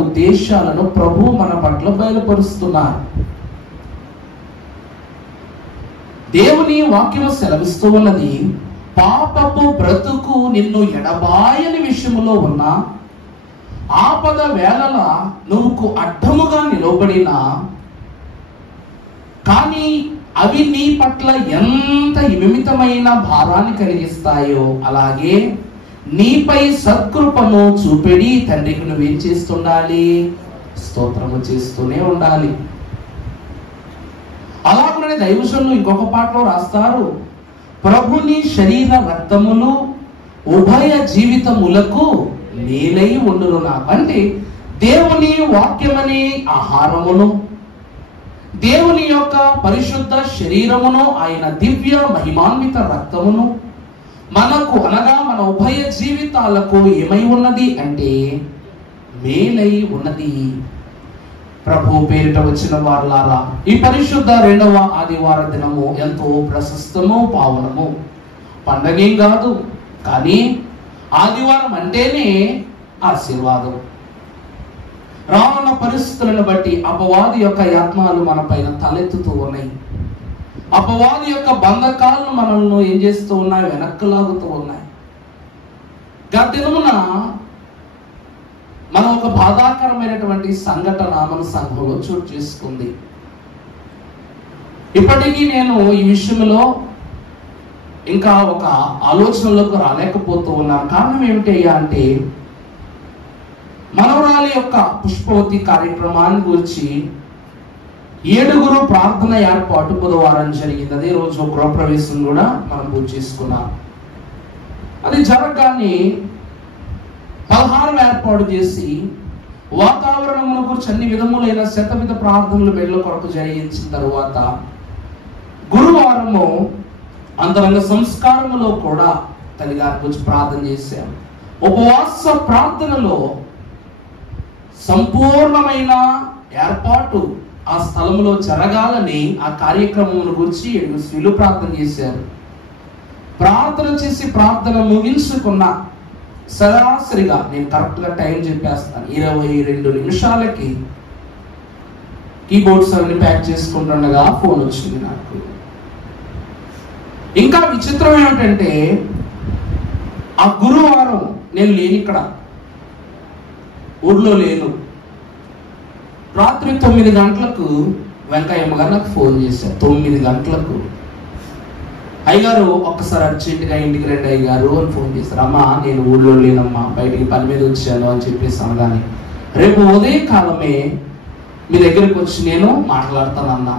ఉద్దేశాలను ప్రభు మన పట్ల బయలుపరుస్తున్నారు. దేవుని వాక్యము సెలవిస్తూ ఉన్నది, పాపపు బ్రతుకు నిన్ను ఎడబాయని విషయములో ఉన్న ఆపద వేళల నువ్వుకు అడ్డముగా నిలబడినా కానీ అవి నీ పట్ల ఎంత విమితమైన భారాన్ని కలిగిస్తాయో అలాగే నీపై సత్కృపను చూపెడి తండ్రికి నువ్వేం చేస్తుండాలి? స్తోత్రము చేస్తూనే ఉండాలి. అలాగనే దైవజనులు ఇంకొక పాటలో రాస్తారు, ప్రభుని శరీర రక్తములు ఉభయ జీవితములకు మేలై ఉండును నాకు. అంటే దేవుని వాక్యమనే ఆహారమును, దేవుని యొక్క పరిశుద్ధ శరీరమును, ఆయన దివ్య మహిమాన్విత రక్తమును మనకు అనగా మన ఉభయ జీవితాలకు ఏమై ఉన్నది అంటే మేలై ఉన్నది. ప్రభు పేరిట వచ్చిన వారులారా, ఈ పరిశుద్ధ 2వ ఆదివార దినము ఎంతో ప్రశస్తము, పావనము. పండగేం కాదు, కానీ ఆదివారం అంటేనే ఆశీర్వాదం. రానున్న పరిస్థితులను బట్టి అపవాది యొక్క యత్నాలు మన పైన తలెత్తుతూ ఉన్నాయి. అపవాది యొక్క బంధకాలను మనల్ని ఏం చేస్తూ ఉన్నాయి? వెనక్కు లాగుతూ ఉన్నాయి. గత దినమున మనం ఒక బాధాకరమైనటువంటి సంఘటన మన సంఘంలో చోటు చేసుకుంది. ఇప్పటికీ నేను ఈ విషయంలో ఇంకా ఒక ఆలోచనలకు రాలేకపోతూ ఉన్నాను. కారణం ఏమిటి అంటే, మనవరాలి యొక్క పుష్పవతి కార్యక్రమాన్ని గురించి 7 ప్రార్థన ఏర్పాటు బుధవారం జరిగింది. అదే రోజు గృహప్రవేశం కూడా మనం పూజ చేసుకున్నాం. అది జరగగానే 16 ఏర్పాటు చేసి వాతావరణం గురించి అన్ని విధములైన శతవిధ ప్రార్థనలు బిడ్డల కొరకు జరిగించిన తరువాత గురువారము అంతరంగ సంస్కారములో కూడా తల్లిగారి గురించి ప్రార్థన చేశాం. ఉపవాస ప్రార్థనలో సంపూర్ణమైన ఏర్పాటు ఆ స్థలంలో జరగాలని ఆ కార్యక్రమం గురించి 7 స్త్రీలు ప్రార్థన చేశారు. ప్రార్థన చేసి ప్రార్థన ముగించుకున్న సరాసరిగా నేను కరెక్ట్గా టైం చెప్పేస్తాను, 22 నిమిషాలకి కీబోర్డ్స్ అన్ని ప్యాక్ చేసుకుంటుండగా ఫోన్ వచ్చింది నాకు. ఇంకా విచిత్రం ఏమిటంటే, ఆ గురువారం నేను లేని, ఇక్కడ ఊర్లో లేను. రాత్రి 9 గంటలకు వెంకయ్యమ్మ గారు నాకు ఫోన్ చేశారు. 9 గంటలకు, అయ్యగారు ఒక్కసారి అర్జెంటుగా ఇంటికి రండి అయ్యగారు అని ఫోన్ చేశారు. అమ్మా నేను ఊళ్ళో లేనమ్మా, బయటికి పని మీద వచ్చాను అని చెప్పేసి అనగానే, రేపు ఉదయం కాలమే మీ దగ్గరికి వచ్చి నేను మాట్లాడతానన్నా.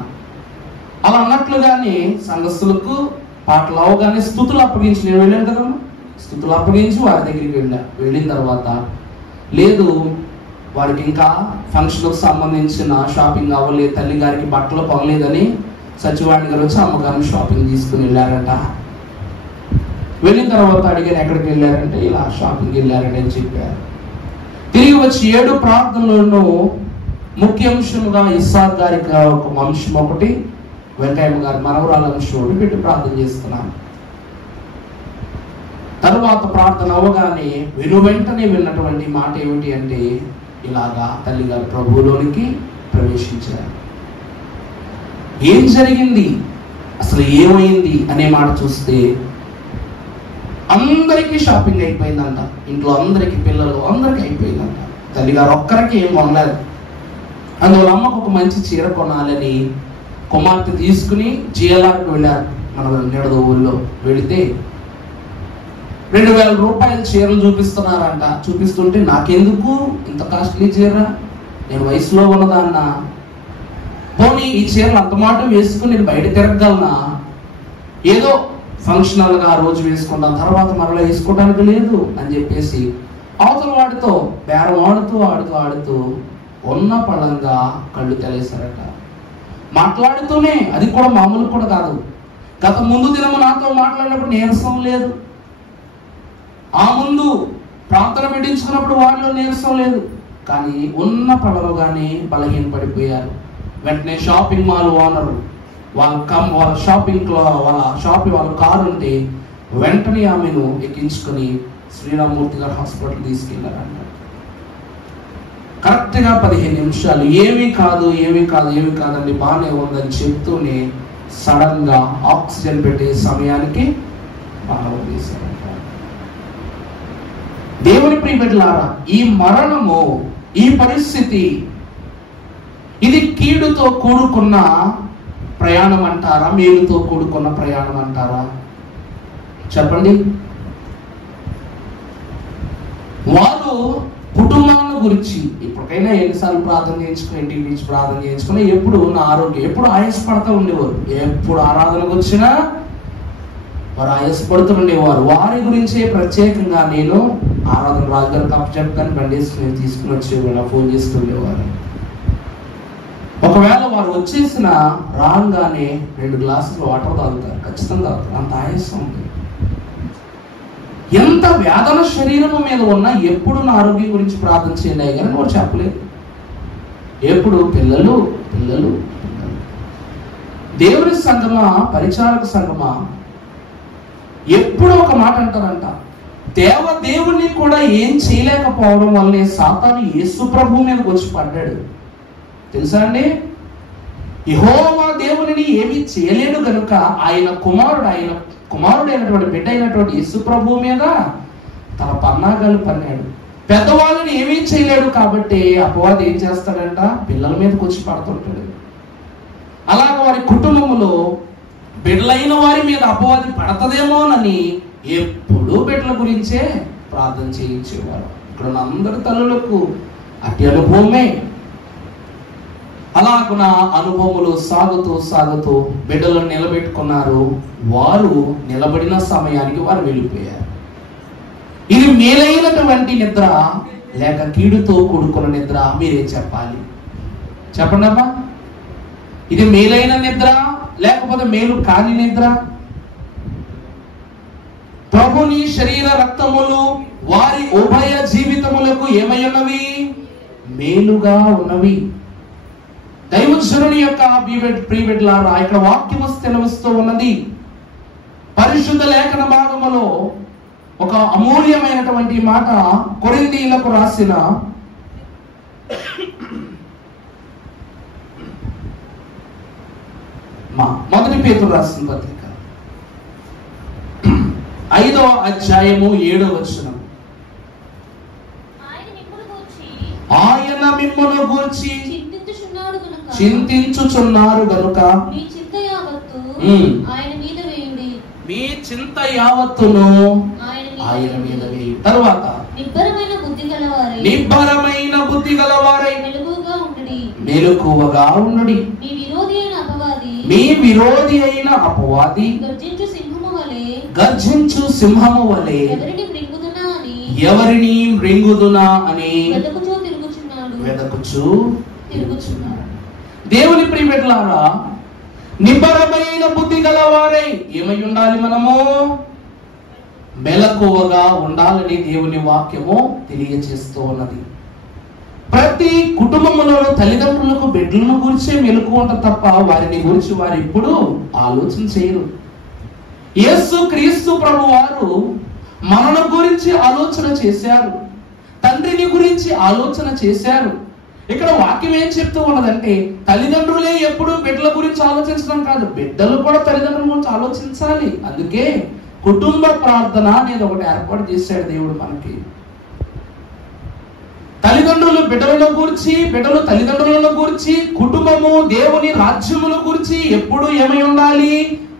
అలా అన్నట్లుగానే సంఘస్థులకు పాటలు అవగానే స్తుతులు అప్పగించి నేను వెళ్ళాను కదమ్మా, స్తుతులు అప్పగించి వారి దగ్గరికి వెళ్ళిన తర్వాత, లేదు వారికి ఇంకా ఫంక్షన్కు సంబంధించిన షాపింగ్ అవ్వలేదు, తల్లి గారికి బట్టలు పొగలేదని సచివాణి గారు వచ్చి అమ్మగారిని షాపింగ్ తీసుకుని వెళ్ళారట. వెళ్ళిన తర్వాత అడిగాను ఎక్కడికి వెళ్ళారంటే, ఇలా షాపింగ్ వెళ్ళారని అని చెప్పారు. తిరిగి వచ్చి 7 ప్రార్థనలను ముఖ్యాంశంగా ఇస్సాక్ గారికి ఒక అంశం ఒకటి, వెంకయ్యమ్మ గారి మనవరాల అంశం ఒకటి పెట్టి ప్రార్థన చేస్తున్నాను. తరువాత ప్రార్థన అవగానే వెంటనే విన్నటువంటి మాట ఏమిటి అంటే, ఇలాగా తల్లిగారు ప్రభువులోనికి ప్రవేశించారు. ఏం జరిగింది, అసలు ఏమైంది అనే మాట చూస్తే, అందరికీ షాపింగ్ అయిపోయిందంట, ఇంట్లో అందరికి, పిల్లలు అందరికీ అయిపోయిందంట. తల్లిగారు ఒక్కరికి ఏం కొనలేదు. అందువల్ల అమ్మకు ఒక మంచి చీర కొనాలని కుమార్తె తీసుకుని జిఎల్ఆర్కి వెళ్ళారు. మన నిడద ఊళ్ళో వెళితే 2000 రూపాయల చీరలు చూపిస్తున్నారంట. చూపిస్తుంటే నాకెందుకు ఇంత కాస్ట్లీ చీర, నేను వయసులో ఉన్నదాన్నా, పోనీ ఈ చీరలు అంత మాట వేసుకుని నేను బయట తిరగగలనా, ఏదో ఫంక్షనల్గా ఆ రోజు వేసుకుంటాం, తర్వాత మరలా వేసుకోవడానికి లేదు అని చెప్పేసి అవతల వాడితో బేరం ఆడుతూ ఉన్న పళ్ళంగా కళ్ళు తెలేశారట. మాట్లాడుతూనే, అది కూడా మామూలు కూడా కాదు, గత ముందు దినము నాతో మాట్లాడినప్పుడు నీరసం లేదు, ఆ ముందు ప్రార్థన పెట్టించుకున్నప్పుడు వారిలో నీరసం లేదు, కానీ ఉన్న పడవగానే బలహీన పడిపోయారు. వెంటనే షాపింగ్ మాల్ ఓనరు వాళ్ళ వాళ్ళ కారు ఉంటే వెంటనే ఆమెను ఎక్కించుకొని శ్రీరామూర్తి గారు హాస్పిటల్ తీసుకెళ్లారన్నారు. కరెక్ట్గా 15 నిమిషాలు ఏమీ కాదండి బాగానే ఉందని చెప్తూనే సడన్ గా ఆక్సిజన్ పెట్టే సమయానికి ప్రాణం తీశారంట. దేవుని ప్రియబిడ్డలారా, ఈ మరణము, ఈ పరిస్థితి, ఇది కీడుతో కూడుకున్న ప్రయాణం అంటారా, మేలుతో కూడుకున్న ప్రయాణం అంటారా? చెప్పండి. వారు కుటుంబాన్ని గురించి ఇప్పటికైనా ఎన్నిసార్లు ప్రార్థన చేయించుకుని, ఇంటికి పిలిచి ప్రార్థన చేయించుకుని, ఎప్పుడు నా ఆరోగ్యం, ఎప్పుడు ఆయాసపడుతూ ఉండేవారు. ఎప్పుడు ఆరాధనకు వచ్చినా వారు ఆయాసపడుతూ ఉండేవారు. వారి గురించే ప్రత్యేకంగా నేను ఆరాధన రాజుగారికి అప్పచెప్తాను, బండేసుకుని తీసుకుని వచ్చేవారు, ఫోన్ చేస్తుండేవారు. ఒకవేళ వారు వచ్చేసిన రాగానే 2 గ్లాసులు వాటర్ తాగుతారు, ఖచ్చితంగా తాగుతారు. అంత ఆయాసం ఉంది. ఎంత వేదన శరీరము మీద ఉన్నా ఎప్పుడు నా ఆరోగ్యం గురించి ప్రార్థన చేయండి కానీ వాడు చెప్పలేదు. ఎప్పుడు పిల్లలు పిల్లలు పిల్లలు. దేవుని సంగమా, పరిచారక సంగమా, ఎప్పుడు ఒక మాట అంటారంట, దేవుణ్ణి కూడా ఏం చేయలేకపోవడం వల్లనే సాతాను యేసు ప్రభు మీదకి వచ్చి పడ్డాడు. తెలుసా అండి? యెహోవా దేవునిని ఏమీ చేయలేడు కనుక ఆయన కుమారుడైనటువంటి బిడ్డ అయినటువంటి యేసు ప్రభు మీద తన పన్నాగాలు పన్నాడు. పెద్దవాళ్ళని ఏమీ చేయలేడు కాబట్టి అపవాది ఏం చేస్తాడంట, పిల్లల మీదకి వచ్చి పడుతుంటాడు. అలాగే వారి కుటుంబంలో బిడ్డలైన వారి మీద అపవాది పడతదేమోనని ఎప్పుడూ బిడ్డల గురించే ప్రార్థన చేయించేవారు. ఇక్కడ అందరి తల్లులకు అట్టి అనుభవమే. అలాగున అనుభవములు సాగుతూ బిడ్డలను నిలబెట్టుకున్నారు. వారు నిలబడిన సమయానికి వారు వెళ్ళిపోయారు. ఇది మేలైనటువంటి నిద్ర లేక కీడుతో కూడుకున్న నిద్ర? మీరే చెప్పాలి, చెప్పండి అమ్మా. ఇది మేలైన నిద్ర లేకపోతే మేలు కాని నిద్ర? ప్రభుని శరీర రక్తములు వారి ఉభయ జీవితములకు ఏమై ఉన్నవి? మేలుగా ఉన్నవి. దైవజనుని యొక్క ప్రియబిడ్డలారా, ఇక్కడ వాక్యము స్థిరవిస్తూ ఉన్నది. పరిశుద్ధ లేఖన భాగములో ఒక అమూల్యమైనటువంటి మాట కొరింథీయులకు రాసిన మొదటి పేతురు రాసిన పత్రిక 5వ అధ్యాయము 7వ వచనం. ఆయన మిమ్మును గూర్చి చింతించుచున్నారు గనుక మీ చింత యావత్తును ఆయన మీద వేయి. తరువాత నిబ్బరమైన బుద్ధి గలవారై మెలకువగా ఉండుడి. మీ విరోధి అయిన అపవాది గర్జించు సింహము వలె ఎవరిని మృంగుదునా అని వెదకుచూ తిరుగుచున్నాడు. దేవుని ప్రియబిడ్డలారా, నిబ్బరమైన బుద్ధి గలవారై ఏమై ఉండాలి? మనము మెలకువగా ఉండాలని దేవుని వాక్యము తెలియజేస్తూ ఉన్నది. ప్రతి కుటుంబంలోనూ తల్లిదండ్రులకు బిడ్డలను గురించే మెలకు ఉంటుంది తప్ప వారిని గురించి వారు ఎప్పుడు ఆలోచన చేయరు. యేసు క్రీస్తు ప్రభు వారు మనను గురించి ఆలోచన చేశారు, తండ్రిని గురించి ఆలోచన చేశారు. ఇక్కడ వాక్యం ఏం చెప్తూ ఉన్నదంటే, తల్లిదండ్రులే ఎప్పుడు బిడ్డల గురించి ఆలోచించడం కాదు, బిడ్డలు కూడా తల్లిదండ్రుల గురించి ఆలోచించాలి. అందుకే కుటుంబ ప్రార్థన అనేది ఒకటి ఏర్పాటు చేశాడు దేవుడు మనకి. తల్లిదండ్రులు బిడ్డలను గురించి, బిడ్డలు తల్లిదండ్రులను గురించి, కుటుంబము దేవుని రాజ్యముల గురించి ఎప్పుడు ఏమై ఉండాలి?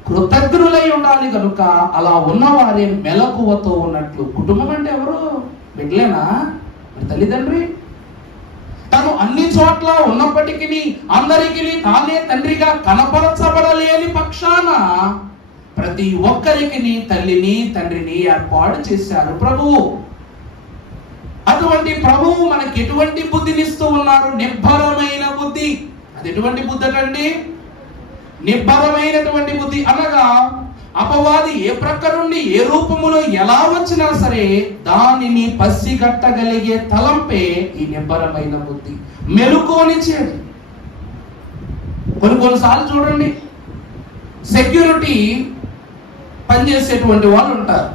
కృతజ్ఞులై ఉండాలి. కనుక అలా ఉన్నవారే మెలకువతో ఉన్నట్లు. కుటుంబం అంటే ఎవరు? బిడ్డలేనా? తల్లిదండ్రి. తను అన్ని చోట్ల ఉన్నప్పటికీ అందరికీ తానే తండ్రిగా కనపరచబడలేని పక్షాన ప్రతి ఒక్కరికి తల్లిని తండ్రిని ఏర్పాటు చేశారు ప్రభువు. అటువంటి ప్రభువు మనకి ఎటువంటి బుద్ధినిస్తూ ఉన్నారు? నిబ్బరమైన బుద్ధి. అది ఎటువంటి బుద్ధి అండి? నిబ్బరమైనటువంటి బుద్ధి అనగా అపవాది ఏ ప్రక్క నుండి ఏ రూపములో ఎలా వచ్చినా సరే దానిని పసిగట్టగలిగే తలంపే ఈ నిబ్బరమైన బుద్ధి. మెలుకోనిచ్చేది. కొన్నిసార్లు చూడండి, సెక్యూరిటీ పనిచేసేటువంటి వాళ్ళు ఉంటారు.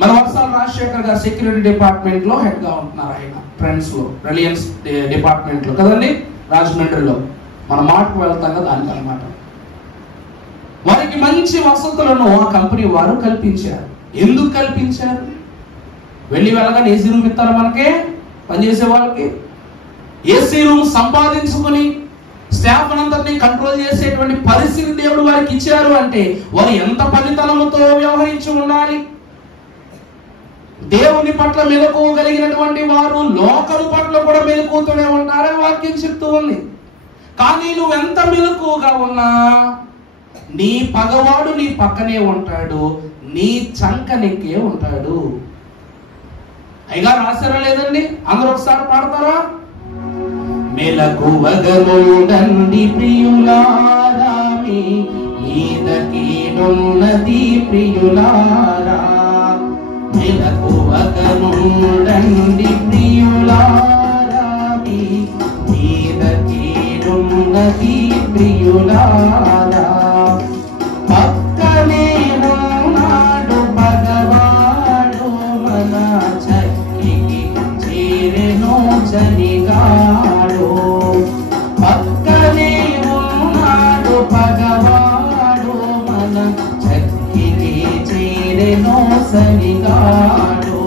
మన వర్షాల రాజశేఖర్ గారు సెక్యూరిటీ డిపార్ట్మెంట్ లో హెడ్ గా ఉంటున్నారు. ఆయన ఫ్రెండ్స్ లో రిలయన్స్ డిపార్ట్మెంట్ లో కదండి, రాజమండ్రిలో. మన మాటకు వెళ్తాం కదా దానికి అనమాట. వారికి మంచి వసతులను ఆ కంపెనీ వారు కల్పించారు. ఎందుకు కల్పించారు? వెళ్ళగానే ఏసీ రూమ్ ఇస్తారు మనకే, పనిచేసే వాళ్ళకి. ఏసీ రూమ్ సంపాదించుకుని స్టాఫ్ అందరినీ కంట్రోల్ చేసేటువంటి పరిస్థితి దేవుడు వారికి ఇచ్చారు అంటే వారు ఎంత పనితనముతో వ్యవహరించి ఉండాలి. దేవుని పట్ల మెలకువగలిగినటువంటి వారు లోకము పట్ల కూడా మెలకువతోనే ఉంటారని వాక్యం చెప్తూ ఉంది. కానీ నువ్వెంత మెలకువగా ఉన్నా నీ పగవాడు నీ పక్కనే ఉంటాడు, నీ చంకనెక్కే ఉంటాడు. అయిగా రాశారా లేదండి? అందరూ ఒకసారి పాడతారా? మెలకువగనుండండి ప్రియులారా, మీ మీదకేనున్నది ప్రియులారా. మెలకువగనుండండి ప్రియులారా, మీ మీదకేనున్నది ప్రియులారా. పక్కనే ఉన్నాడు పగవాడు, మన చక్కికి చేరెను చనిగాడు. పక్కనే ఉన్నాడు పగవాడు, మన చక్కికి చేరెను చనిగాడు.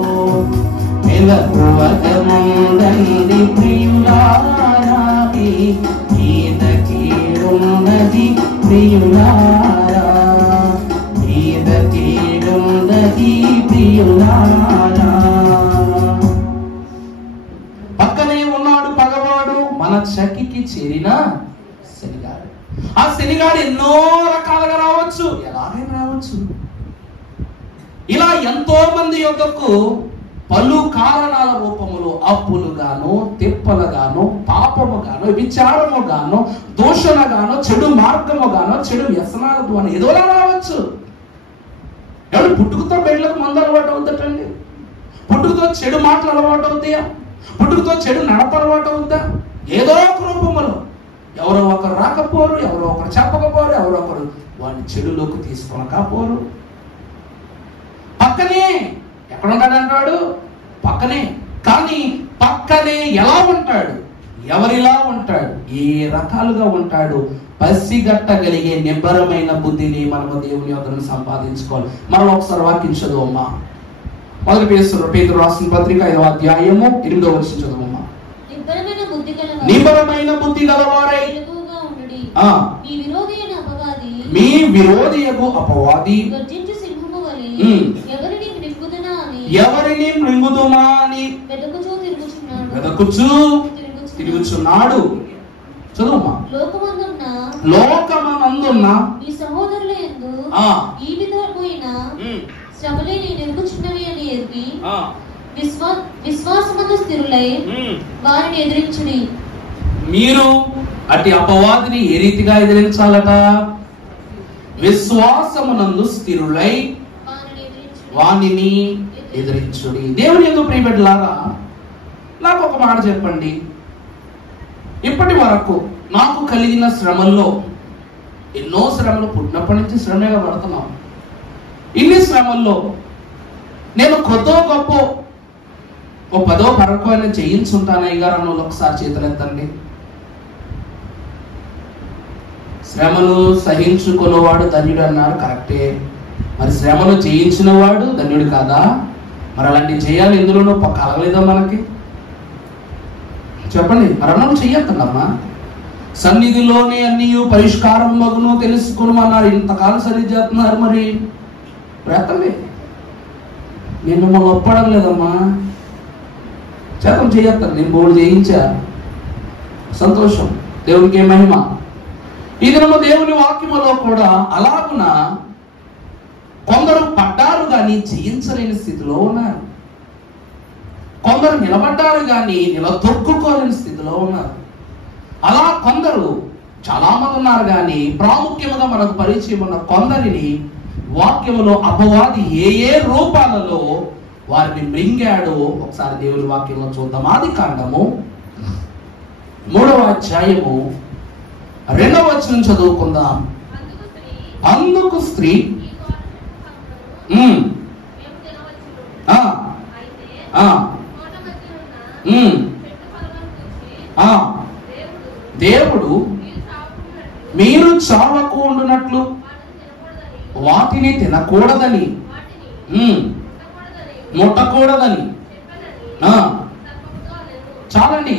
మెలకువగనుండండి ప్రియులారా, మీదకేనున్నది ప్రియులారా, మీదకేనున్నది ప్రియులారా. పక్కనే ఉన్నాడు పగవాడు, మన చక్కికి చేరిన శనిగాడు. ఆ శనిగాడు ఎన్నో రకాలుగా రావచ్చు, ఎలాగైనా రావచ్చు. ఇలా ఎంతో మంది యొద్దకు పలు కారణాల రూపములో అప్పులుగాను, తిప్పలుగాను, పాపముగాను, విచారముగాను, దూషణగాను, చెడు మార్గముగాను, చెడు వ్యసనాల ద్వారా ఏదోలా రావచ్చు. ఎవరు పుట్టుకతో బెడ్లకు మందు అలవాటు అవుతాటండి? పుట్టుకతో చెడు మాటలు అలవాటు అవుతాయా? పుట్టుకతో చెడు నడత అలవాటు అవుతా? ఏదో ఒక రూపములో ఎవరో ఒకరు రాకపోరు, ఎవరో ఒకరు చెప్పకపోరు, ఎవరో ఒకరు వాడిని చెడులోకి తీసుకొనకపోరు. పక్కనే ఎక్కడ ఉంటాడంటాడు? పక్కనే. కానీ పక్కనే ఎలా ఉంటాడు, ఎవరిలా ఉంటాడు, ఏ రకాలుగా ఉంటాడు, పసిగట్టగలిగే నిబ్బరమైన బుద్ధిని మనము దేవుని యొద్దను సంపాదించుకోవాలి. మనం ఒకసారి వాక్యం చదువమ్మా. మొదటి పేతురు రాసిన పత్రిక 5వ అధ్యాయము 8వ వచనం చదువమ్మా. నిబ్బరమైన బుద్ధి గలవారై మీ విరోధియగు అపవాది ఎవరిని మృంగుదుమా అని వెదకుచూ తిరుగుచున్నాడు. చదువుమా. లోకమందున్న మీ సహోదరుల యందు ఈ విధమైన శ్రమలే నేర్పుచున్నవి అని ఎరిగి విశ్వాసమందు స్థిరులై వారిని ఎదిరించుడి. మీరు అట్టి అపవాదిని ఏ రీతిగా ఎదిరించాలట? విశ్వాసమునందు స్థిరులై వానిని ఎదిరించుడి. దేవుని యందు ప్రియబిడ్డలారా, నాకు ఒక మాట చెప్పండి. ఇప్పటి వరకు నాకు కలిగిన శ్రమల్లో, ఎన్నో శ్రమలు పుట్టినప్పటి నుంచి శ్రమగా పడుతున్నాం. ఇన్ని శ్రమల్లో నేను కొద్దో గొప్ప ఓ 10వ పరకు అయినా జయించుంటానయ్య గారు అన్న ఒకసారి చేతులెత్తండి. శ్రమను సహించుకున్నవాడు ధన్యుడు అన్నారు, కరెక్టే. మరి శ్రమను జయించిన వాడు ధన్యుడు కాదా? మరి అలాంటి జయాలు ఎందులోనూ కలగలేదా మనకి? చెప్పండి. మరి అన్నం చెయ్యొద్దమ్మా. సన్నిధిలోనే అన్ని పరిష్కారం మగును తెలుసుకోమన్నారు. ఇంతకాలం సన్నిధి చేస్తున్నారు, మరి ప్రయత్నమే. నేను మిమ్మల్ని ఒప్పడం లేదమ్మా, చేతం చేయొద్దాను. నేను బోర్డు చేయించా, సంతోషం, దేవునికి మహిమ. ఈ దినము దేవుని వాక్యములో కూడా అలాగున కొందరు పడ్డారు కానీ జయించలేని స్థితిలో ఉన్నారు. కొందరు నిలబడ్డారు కానీ నిలదొక్కుకోలేని స్థితిలో ఉన్నారు. అలా కొందరు చాలా మంది ఉన్నారు. కానీ ప్రాముఖ్యముగా మనకు పరిచయం ఉన్న కొందరిని వాక్యములో అపవాది ఏ ఏ రూపాలలో వారిని మృంగాడు ఒకసారి దేవుని వాక్యంలో చూద్దాం. ఆదికాండము 3వ అధ్యాయము 2వ వచనం చదువుకుందాం. అందుకు స్త్రీ దేవుడు మీరు చావకు ఉండునట్లు వాటిని తినకూడదని ముట్టకూడదని. చాలండి.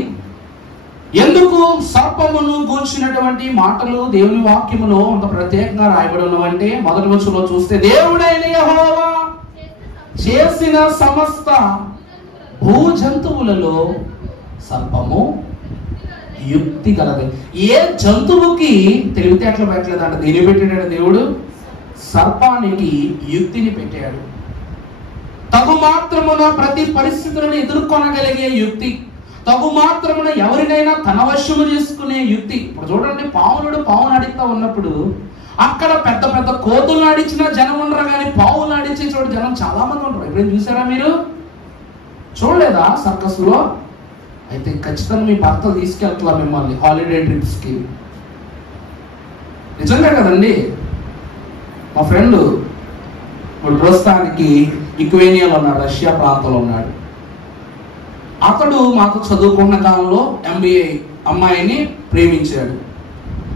ఎందుకు సర్పమును గూర్చినటువంటి మాటలు దేవుని వాక్యములో అంత ప్రత్యేకంగా రాయబడి ఉన్నవంటే, మొదటి వచనంలో చూస్తే దేవుడైన యెహోవా చేసిన సమస్త భూజంతువులలో సర్పము యుక్తి గలది. ఏ జంతువుకి తెలివితేటలు పెట్టలేదంట. దేని పెట్టాడు దేవుడు? సర్పానికి యుక్తిని పెట్టాడు. తగు మాత్రమున ప్రతి పరిస్థితులను ఎదుర్కొనగలిగే యుక్తి, తగు మాత్రమున ఎవరినైనా తన వశము చేసుకునే యుక్తి. ఇప్పుడు చూడండి, పావును అడిగితా ఉన్నప్పుడు అక్కడ పెద్ద పెద్ద కోతులను అడిచిన జనం ఉండరు, కానీ పావులు అడిచే చోట జనం చాలా మంది ఉంటారు. ఎప్పుడైనా చూసారా మీరు? చూడలేదా సర్కస్ లో? అయితే ఖచ్చితంగా మీ భర్తలు తీసుకెళ్తా మిమ్మల్ని హాలిడే ట్రిప్స్ కి. నిజంగా కదండి. మా ఫ్రెండ్ ఇప్పుడు ప్రస్తుతానికి యుక్రేనియాలో ఉన్నాడు, రష్యా ప్రాంతంలో ఉన్నాడు. అతడు మాతో చదువుకున్న కాలంలో MBA అమ్మాయిని ప్రేమించాడు.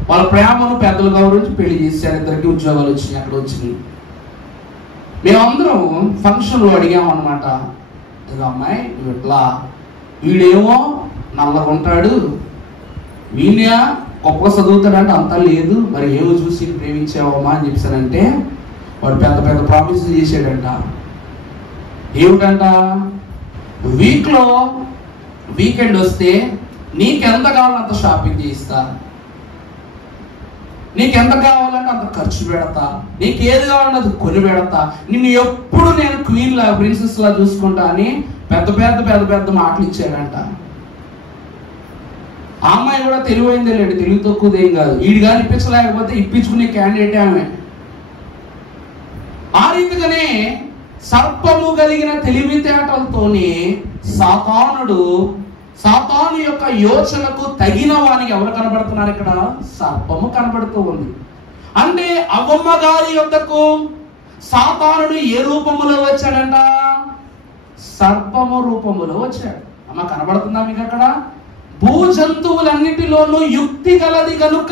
వాళ్ళ ప్రేమను పెద్దలు గౌరవించి పెళ్లి చేశారు. ఇద్దరికి ఉద్యోగాలు వచ్చినాయి, అక్కడ వచ్చినాయి. మేమందరం ఫంక్షన్లో అడిగామన్నమాట, ఇక అమ్మాయి నువ్వు ఇట్లా, వీడేమో నల్లగా ఉంటాడు, వీణ్య గొప్పగా చదువుతాడంటే అంతా లేదు, మరి ఏమో చూసి ప్రేమించావమ్మా అని చెప్పానంటే వాడు పెద్ద పెద్ద ప్రామిస్ చేసాడంట. ఏమిటంట? వీకెండ్ వస్తే నీకెంత కావాలంత షాపింగ్ చేయిస్తా, నీకెంత కావాలంటే అంత ఖర్చు పెడతా, నీకేది కావాలంటే అది కొని పెడతా, నిన్ను ఎప్పుడు నేను క్వీన్ లా ప్రిన్సెస్ లా చూసుకుంటా అని పెద్ద పెద్ద పెద్ద పెద్ద మాటలు ఇచ్చాడంట. ఆ అమ్మాయి కూడా తెలివైందే లేడు, తెలివి తక్కువదేం కాదు. వీడిగా ఇప్పించలేకపోతే ఇప్పించుకునే క్యాండిడేట్ ఆమె. ఆ రీతిగానే సర్పము కలిగిన తెలివితేటలతోనే సాతాను యొక్క యోచనకు తగిన వానికి ఎవరు కనబడుతున్నారు? ఇక్కడ సర్పము కనబడుతూ ఉంది. అంటే అవ్వమ్మ గారి యొద్దకు సాతానుడు ఏ రూపములో వచ్చాడంట? సర్పము రూపములో వచ్చాడు. అమ్మ కనబడుతుందా మీకు అక్కడ? భూజంతువులన్నిటిలోనూ యుక్తి గలది కనుక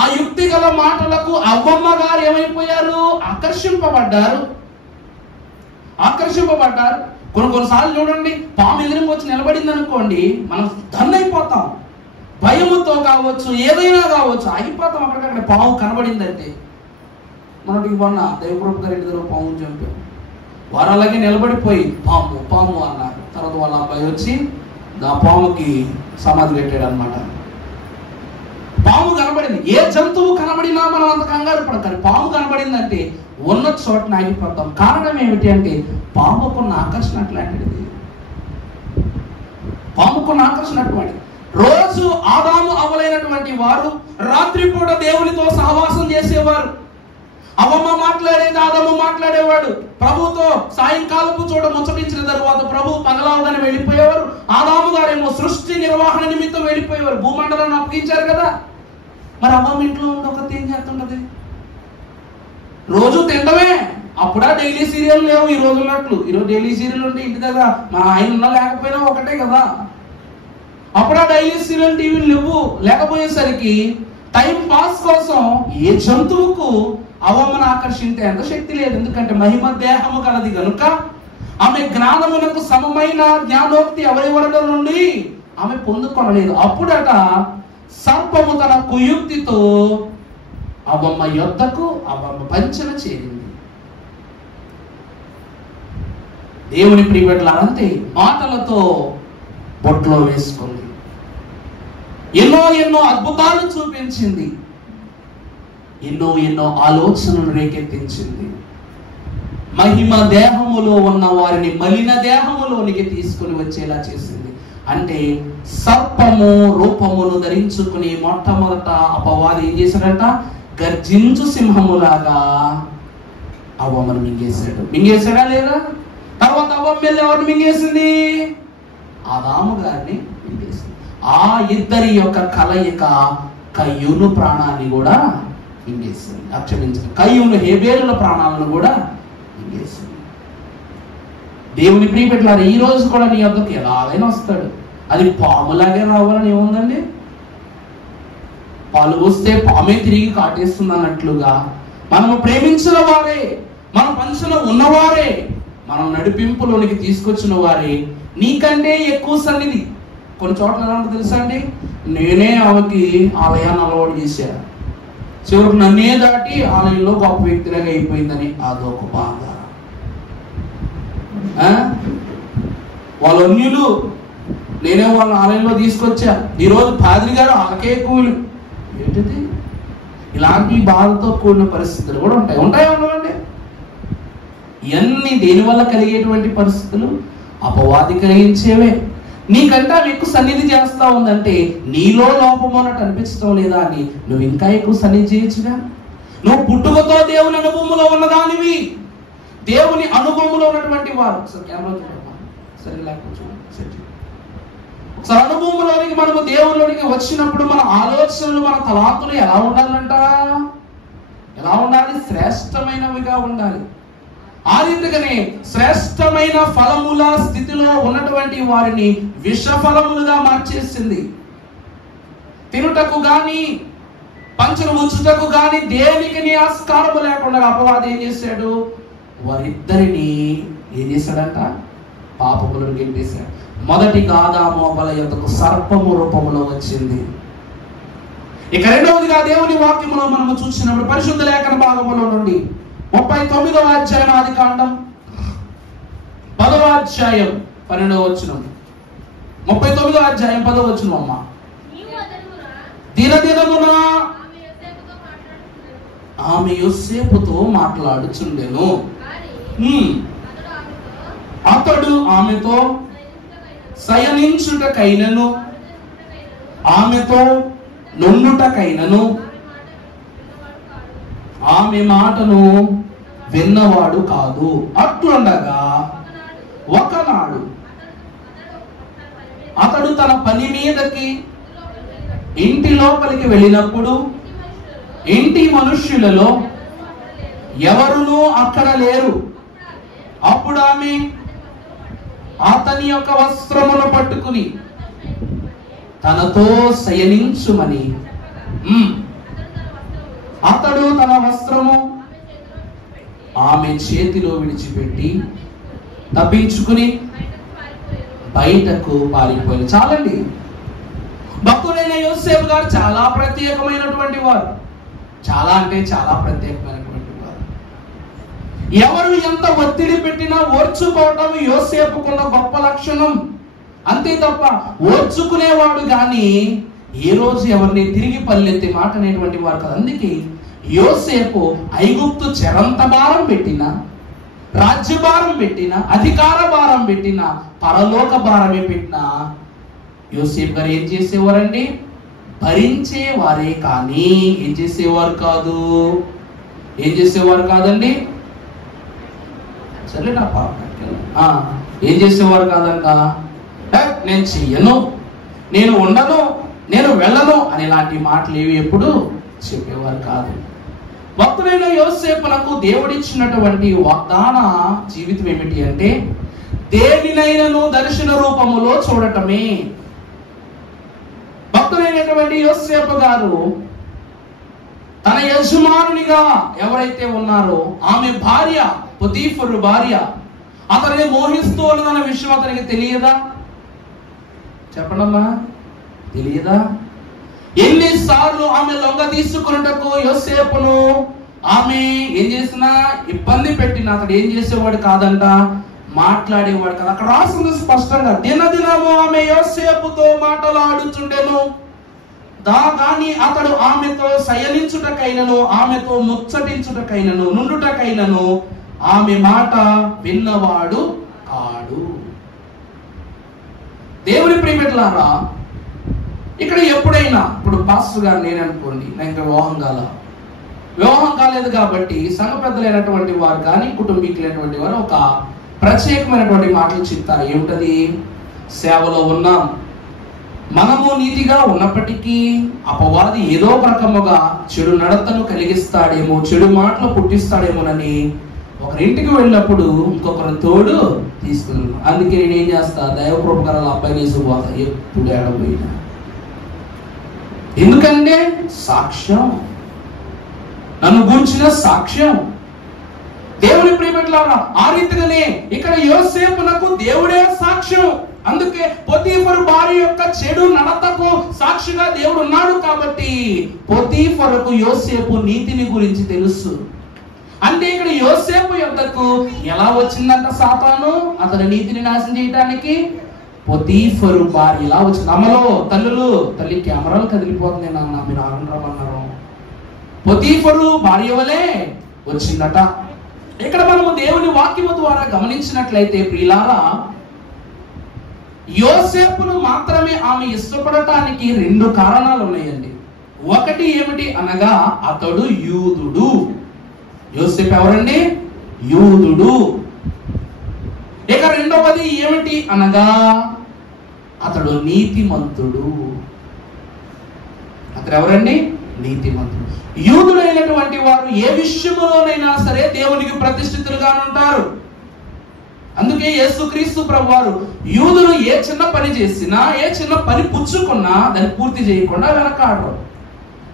ఆ యుక్తి గల మాటలకు అవ్వమ్మ గారు ఏమైపోయారు? ఆకర్షింపబడ్డారు. కొన్నిసార్లు చూడండి, పాము ఎదురుగా వచ్చి నిలబడింది అనుకోండి, మనం దన్నైపోతాం. భయముతో కావచ్చు, ఏదైనా కావచ్చు, అయిపోతాం అక్కడికక్కడ. పాము కనబడిందంటే మనకి మొన్న దేవప్రభు గారి ఇంటి దగ్గర పాము చంపాం. వారు అలాగే నిలబడిపోయి పాము పాము అన్నారు. తర్వాత వాళ్ళ అబ్బాయి వచ్చి ఆ పాముకి సమాధి పెట్టాడు అనమాట. పాము కనబడింది. ఏ జంతువు కనబడినా మనం అంత కంగారు పడతారు. పాము కనబడిందంటే ఉన్న చోట ఆగిపోతాం. కారణం ఏమిటి అంటే పాముకున్న ఆకర్షణ అట్లాంటిది. రోజు ఆదాము అవ్వలైనటువంటి వారు రాత్రిపూట దేవునితో సహవాసం చేసేవారు. అవ్వమ్మ మాట్లాడేది, ఆదాము మాట్లాడేవాడు. ప్రభుతో సాయంకాలపు చోట ముచ్చటించిన తర్వాత ప్రభు పగలవగానే వెళ్ళిపోయేవారు. ఆదాము గారేమో సృష్టి నిర్వహణ నిమిత్తం వెళ్ళిపోయేవారు. భూమండలాన్ని అప్పగించారు కదా. మరి అవ్వమ్మ ఇంట్లో ఉండి ఒకటి ఏం చేస్తుంటది? రోజు తింటమే. అప్పుడా డైలీ సీరియల్ లేవు ఈ రోజు ఉన్నట్లు. ఈరోజు డైలీ సీరియల్ ఉంటే ఇంటి దగ్గర మా ఆయన ఉన్నా లేకపోయినా ఒకటే కదా. అప్పుడా డైలీ సీరియల్ టీవీలు లేవు. లేకపోయేసరికి టైం పాస్ కోసం ఏ జంతువుకు అవ్వమ్మను ఆకర్షించే అంత శక్తి లేదు. ఎందుకంటే మహిమ దేహము కలది కనుక ఆమె జ్ఞానమునకు సమమైన జ్ఞానోక్తి ఎవరి వరద నుండి ఆమె పొందుకొనలేదు. అప్పుడట సర్పము తన కుయుక్తితో అవ్వమ్మ యొద్దకు అవ్వమ్మ పంచన చేరింది. దేవుని ప్రియబిడ్డలంతే మాటలతో బొట్లో వేసుకుంది. ఎన్నో అద్భుతాలు చూపించింది. ఎన్నో ఆలోచనలు రేకెత్తించింది. మహిమ దేహములో ఉన్న వారిని మలిన దేహములోనికి తీసుకుని వచ్చేలా చేసింది. అంటే సర్పము రూపమును ధరించుకుని మొట్టమొదట అపవాది ఏం చేశాడంట? గర్జించు సింహములాగా అవ్వమ్మను మింగేశాడా లేదా? తర్వాత అవ్వమ్మ వెళ్ళి ఎవరిని మింగేసింది? ఆదాము గారిని మింగేసింది. ఆ ఇద్దరి యొక్క కలయిక కయ్యూను ప్రాణాన్ని కూడా మింగేసింది. క్షమించింది, కయ్యూను హేబేలుల ప్రాణాలను కూడా మింగేసింది. దేవుని ప్రియపెట్లారు ఈ రోజు కూడా నీ వద్దకు ఎలాగైనా వస్తాడు. అది పాములాగే రావాలని ఏముందండి? పాలు పోస్తే పామే తిరిగి కాటేస్తుంది అన్నట్లుగా మనము ప్రేమించిన వారే, మన పంచన ఉన్నవారే, మనం నడిపింపులోనికి తీసుకొచ్చిన వారే నీకంటే ఎక్కువ సన్నిధి. కొన్ని చోట్ల ఏమంటే తెలుసా అండి, నేనే ఆమెకి ఆలయాన్ని అలవాటు చేశాను, చివరికి నన్నే దాటి ఆలయంలో గొప్ప వ్యక్తిలాగా అయిపోయిందని అదొక బాధ. వాళ్ళ అన్యులు, నేనే వాళ్ళ ఆలయంలో తీసుకొచ్చా, ఈరోజు పాద్రి గారు వాళ్ళకే ఎక్కువలు. ఏంటిది? ఇలాంటి బాధతో కూడిన పరిస్థితులు కూడా ఉంటాయి. ఉండవండి. ఇవన్నీ దేనివల్ల కలిగేటువంటి పరిస్థితులు? అపవాది కలిగించేవే. నీకంటే అవి ఎక్కువ సన్నిధి చేస్తా ఉందంటే నీలో లోపం అన్నట్టు అనిపించడం లేదా అని నువ్వు ఇంకా ఎక్కువ సన్నిధి చేయొచ్చుగా. నువ్వు పుట్టుకతో దేవుని అనుభవంలో ఉన్నదానివి, దేవుని అనుభవంలో ఉన్నటువంటి వారు. కెమెరా చూడమ్మా, సరే లేకపోతే అనుభవంలోనికి మనము దేవుళ్ళలోనికి వచ్చినప్పుడు మన ఆలోచనలు, మన తలాంతులు ఎలా ఉండాలంట? ఎలా ఉండాలి? శ్రేష్టమైనవిగా ఉండాలి. ఆ రీతిగానే శ్రేష్టమైన ఫలముల స్థితిలో ఉన్నటువంటి వారిని విషఫలములుగా మార్చేసింది. తినుటకు గాని పంచను ఉంచుటకు గాని దేనికి ఆస్కారము లేకుండా అపవాది ఏం చేశాడు? వారిద్దరిని ఏం చేశాడంట? పాపములను గెంటేశాడు. మొదటిగా ఆదాము అవ్వల యొద్దకు సర్పము రూపములో వచ్చింది. ఇక రెండవదిగా దేవుని వాక్యములో మనము చూసినప్పుడు పరిశుద్ధ లేఖన భాగములో నుండి 39వ అధ్యాయం ఆదికాండం 10వ అధ్యాయం 12వ వచనం, 39వ అధ్యాయం 10వ వచనం. అమ్మ, దినదినమున ఆమె యోసేపుతో మాట్లాడుచుండెను. అతడు ఆమెతో శయనించుటకైనను ఆమెతో నుండుటకైనను ఆమె మాటను విన్నవాడు కాదు. అట్లుండగా ఒకనాడు అతడు తన పని మీదకి ఇంటి లోపలికి వెళ్ళినప్పుడు ఇంటి మనుష్యులలో ఎవరునూ అక్కడ లేరు. అప్పుడు ఆమె అతని యొక్క వస్త్రమును పట్టుకుని తనతో శయనించుమని అతడు తన వస్త్రము ఆమె చేతిలో విడిచిపెట్టి తప్పించుకుని బయటకు పారిపోయాడు. చాలండి. భక్తుడైన యోసేపు గారు చాలా ప్రత్యేకమైనటువంటి వారు. చాలా అంటే చాలా ప్రత్యేకమైనటువంటి వారు. ఎవరు ఎంత ఒత్తిడి పెట్టినా ఓర్చుకోవటం యోసేపుకున్న గొప్ప లక్షణం. అంతే తప్ప ఓర్చుకునేవాడు కానీ ఏ రోజు ఎవరిని తిరిగి పల్లెత్తి మాట అనేటువంటి వారు కదా. అందుకే యోసేపు ఐగుప్తు చెరంత భారం పెట్టినా, రాజ్యభారం పెట్టినా, అధికార భారం పెట్టినా, పరలోక భారమే పెట్టినా యోసేపు గారు ఏం చేసేవారండి? భరించేవారే కానీ ఏం చేసేవారు కాదు. ఏం చేసేవారు కాదండి. సరే నా పాప ఏం చేసేవారు కాదంట. నేను చెయ్యను, నేను ఉండను, నేను వెళ్ళను అనేలాంటి మాటలు ఏవి ఎప్పుడు చెప్పేవారు కాదు. భక్తుడైన యోసేపునకు దేవుడిచ్చినటువంటి వాగ్దాన జీవితం ఏమిటి అంటే దేనినైనను దర్శన రూపములో చూడటమే. భక్తుడైనటువంటి యోసేపు గారు తన యజమానునిగా ఎవరైతే ఉన్నారో ఆమె భార్య, పొతీఫరు భార్య, అతనిని మోహిస్తూ ఉన్నదన్న విషయం అతనికి తెలియదా? చెప్పండమ్మా, తెలియదా? ఎన్నిసార్లు ఆమె లొంగ తీసుకున్నటకు యోసేపును ఆమె ఏం చేసినా ఇబ్బంది పెట్టిన అతడు ఏం చేసేవాడు కాదంట, మాట్లాడేవాడు కదా. అక్కడ రాసింది స్పష్టంగా, దినదినము ఆమె యోసేపుతో మాట్లాడుచుండెను కానీ అతడు ఆమెతో శయనించుటకైనను ఆమెతో ముచ్చటించుటకైనను నుండుటకైనను ఆమె మాట విన్నవాడు కాడు. దేవుని ప్రియమిట్లారా, ఇక్కడ ఎప్పుడైనా ఇప్పుడు పాస్టర్ గారు నేననుకోండి, నేను ఇంకా వివాహం కాలేదు కాబట్టి సంఘ పెద్దలైనటువంటి వారు కానీ కుటుంబీకులైనటువంటి వారు ఒక ప్రత్యేకమైనటువంటి మాటలు చెప్తారు. ఏమిటది? సేవలో ఉన్నాం, మనము నీతిగా ఉన్నప్పటికీ అపవాది ఏదో ఒక రకముగా చెడు నడతను కలిగిస్తాడేమో, చెడు మాటలు పుట్టిస్తాడేమోనని ఒకరింటికి వెళ్ళినప్పుడు ఇంకొకరు తోడు తీసుకున్నాను. అందుకే నేనేం చేస్తా, దైవ కృపకరాలు అబ్బాయి తీసుకుపోతా ఎప్పుడు ఏడపోయినా. ఎందుకంటే సాక్ష్యం, నన్ను గూర్చిన సాక్ష్యం. దేవుని ప్రియమిట్లారా, ఆ రీతిగానే ఇక్కడ యోసేపునకు దేవుడే సాక్ష్యం. అందుకే పొతీఫరు భార్య యొక్క చెడు నడతకు సాక్షిగా దేవుడు ఉన్నాడు కాబట్టి పొతీఫరుకు యోసేపు నీతిని గురించి తెలుసు. అంటే ఇక్కడ యోసేపు యొద్దకు ఎలా వచ్చిందంట సాతాను అతని నీతిని నాశనం చేయడానికి? పొతీఫరు భార్య ఎలా వచ్చింది? అమ్మలో తల్లులు, తల్లి కెమెరాలు కదిలిపోతుంది నాన్న, మీరు ఆనందరమన్నారు. పొతీఫరు భార్య వలే వచ్చిందట. ఇక్కడ మనము దేవుని వాక్యము ద్వారా గమనించినట్లయితే ప్రియులారా, యోసేపును మాత్రమే ఆమె ఇష్టపడటానికి 2 కారణాలు ఉన్నాయండి. ఒకటి ఏమిటి అనగా అతడు యూదుడు. యోసేపు ఎవరండి? యూదుడు. ఇక రెండవది ఏమిటి అనగా అతడు నీతిమంతుడు. అతడు ఎవరండి? నీతిమంతుడు. యూదుడైనటువంటి వారు ఏ విషయంలోనైనా సరే దేవునికి ప్రతిష్ఠితులుగా ఉంటారు. అందుకే యేసుక్రీస్తు ప్రభువారు యూదులు ఏ చిన్న పని చేసినా, ఏ చిన్న పని పుచ్చుకున్నా దాన్ని పూర్తి చేయకుండా వెనకాడరు.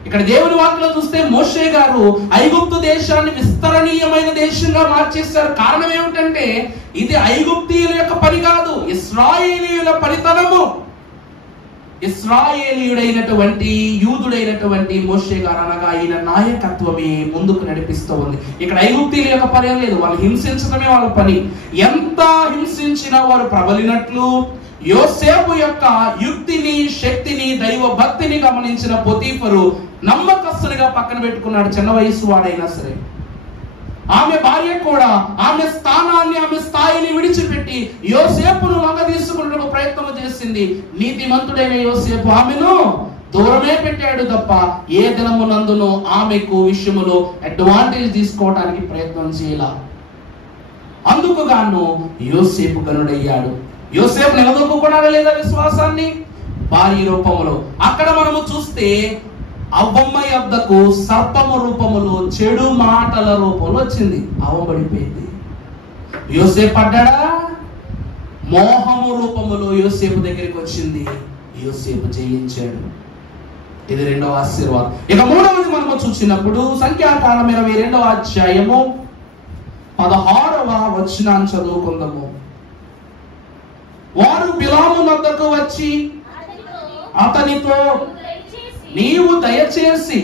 ఇక్కడ దేవుని వాక్యలో చూస్తే మోషే గారు ఐగుప్తు దేశాన్ని విస్తరణీయమైన దేశంగా మార్చేశారు. కారణం ఏమిటంటే ఇది ఐగుప్తీయుల యొక్క పని కాదు, ఇశ్రాయేలీయుల పనితనము. ఇశ్రాయేలీయుడైనటువంటి యూదుడైనటువంటి మోషే గారు అనగా ఆయన నాయకత్వమే ముందుకు నడిపిస్తూ ఉంది. ఇక్కడ ఐగుప్తీయుల యొక్క పని లేదు, వాళ్ళు హింసించడమే వాళ్ళ పని. ఎంత హింసించినా వారు ప్రబలినట్లు యోసేపు యొక్క యుక్తిని, శక్తిని, దైవ భక్తిని గమనించిన పొతీఫరు నమ్మకస్తునిగా పక్కన పెట్టుకున్నాడు, చిన్న వయసు వాడైనా సరే. ఆమె భార్య కూడా ఆమె స్థానాన్ని, ఆమె స్థాయిని విడిచిపెట్టి యోసేపును లొంగ తీసుకునే ప్రయత్నం చేసింది. నీతిమంతుడైన యోసేపు ఆమెను దూరమే పెట్టాడు తప్ప ఏ దినమునందునో ఆమెకు విషయములో అడ్వాంటేజ్ తీసుకోవడానికి ప్రయత్నం చేయాల. అందుకు గాను యోసేపు గనుడయ్యాడు. యోసేపు నిలదొక్కున్నాడా లేదా విశ్వాసాన్ని? భార్య రూపములో. అక్కడ మనము చూస్తే అవ్వమ్మ యొద్దకు సర్పము రూపములో, చెడు మాటల రూపంలో వచ్చింది. అవబడిపోయింది. యోసేపు పడ్డాడా? మోహము రూపములో యోసేపు దగ్గరికి వచ్చింది. యోసేపు జయించాడు. ఇది 2వ ఆశీర్వాదం. ఇక 3వది మనము చూసినప్పుడు సంఖ్యాకాండం 22వ అధ్యాయము 16వ వచనాన్ని చదువుకుందాము. వారు బిలాము వద్దకు వచ్చి అతనితో, నీవు దయచేసి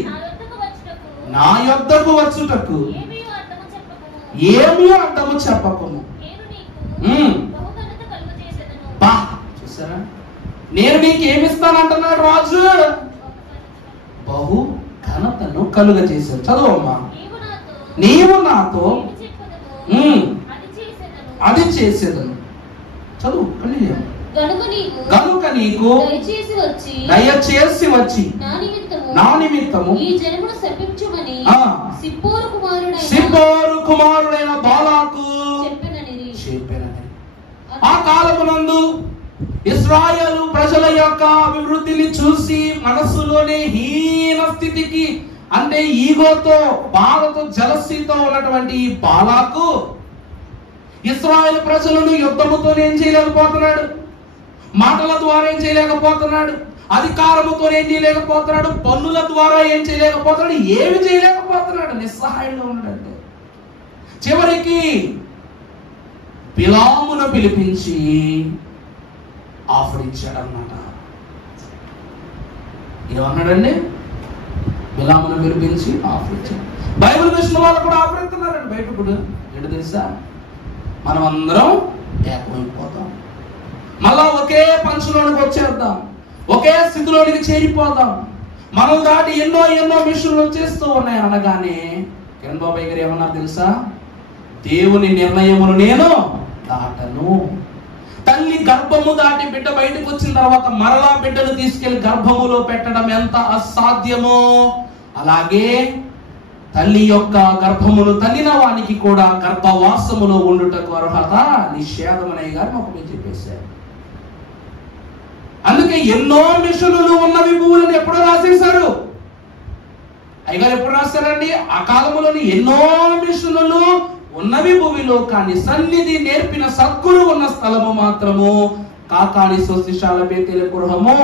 నా యొద్దకు వచ్చుటకు ఏమీ అడ్డము చెప్పకుము. చూసారా, నేను నీకు ఏమిస్తానంటున్నాడు రాజు? బహు ఘనతను కలుగ చేశాడు. చదువమ్మా. నీవు నాతో అది చేసేదను. చదువు. కనుక నీకు దయచేసి వచ్చి నా నిమిత్తము సిప్పోరు కుమారుడైన బాలాకు చెప్పెనని. ఆ కాలమునందు ఇశ్రాయేలు ప్రజల యొక్క అభివృద్ధిని చూసి మనస్సులోనే హీన స్థితికి, అంటే ఈగోతో, బాధతో, జలసీతో ఉన్నటువంటి ఈ బాలాకు ఇశ్రాయేలు ప్రజలను యుద్ధముతో ఏం చేయలేకపోతున్నాడు, మాటల ద్వారా ఏం చేయలేకపోతున్నాడు, అధికారముతో ఏం చేయలేకపోతున్నాడు, పన్నుల ద్వారా ఏం చేయలేకపోతున్నాడు, ఏమి చేయలేకపోతున్నాడు, నిస్సహాయంగా ఉన్నాడంటే. చివరికి బిలామును పిలిపించి ఆఫర్ ఇచ్చాడు అన్నమాట. ఏమన్నాడండి? బిలామును పిలిపించి ఆఫర్ ఇచ్చాడు. బైబిల్ మిషన్ వాళ్ళు కూడా ఆఫర్ ఇస్తున్నారండి బయట. ఇప్పుడు ఏంటో తెలుసా, మనం అందరం ఏకమైపోతాం, మళ్ళా ఒకే పంచులోనికి వచ్చేద్దాం, ఒకే స్థితిలోనికి చేరిపోదాం. మనం దాటి ఎన్నో ఎన్నో మిషన్లు వచ్చేస్తూ ఉన్నాయి అనగానే కిరణ్ బాబాయ్ గారు ఏమన్నా తెలుసా? దేవుని నిర్ణయమును నేను దాటను. తల్లి గర్భము దాటి బిడ్డ బయటకు వచ్చిన తర్వాత మరలా బిడ్డను తీసుకెళ్లి గర్భములో పెట్టడం ఎంత అసాధ్యమో, అలాగే తల్లి యొక్క గర్భమును తల్లిన వానికి కూడా గర్భవాసములో ఉండుటకు అర్హత నిషేధమనయ్య గారు మాకు చెప్పేశారు. అందుకే ఎన్నో మిషనులు ఉన్నవి భూములను ఎప్పుడో రాసేశారు. అయ్యగారు ఎప్పుడు రాశారండి? ఆ కాలంలోని ఎన్నో మిషనులు ఉన్నవి భూమిలో, కానీ సన్నిధి నేర్పిన సద్గురు ఉన్న స్థలము మాత్రము కాకాని స్వస్తిశాల బేతేలు గృహము.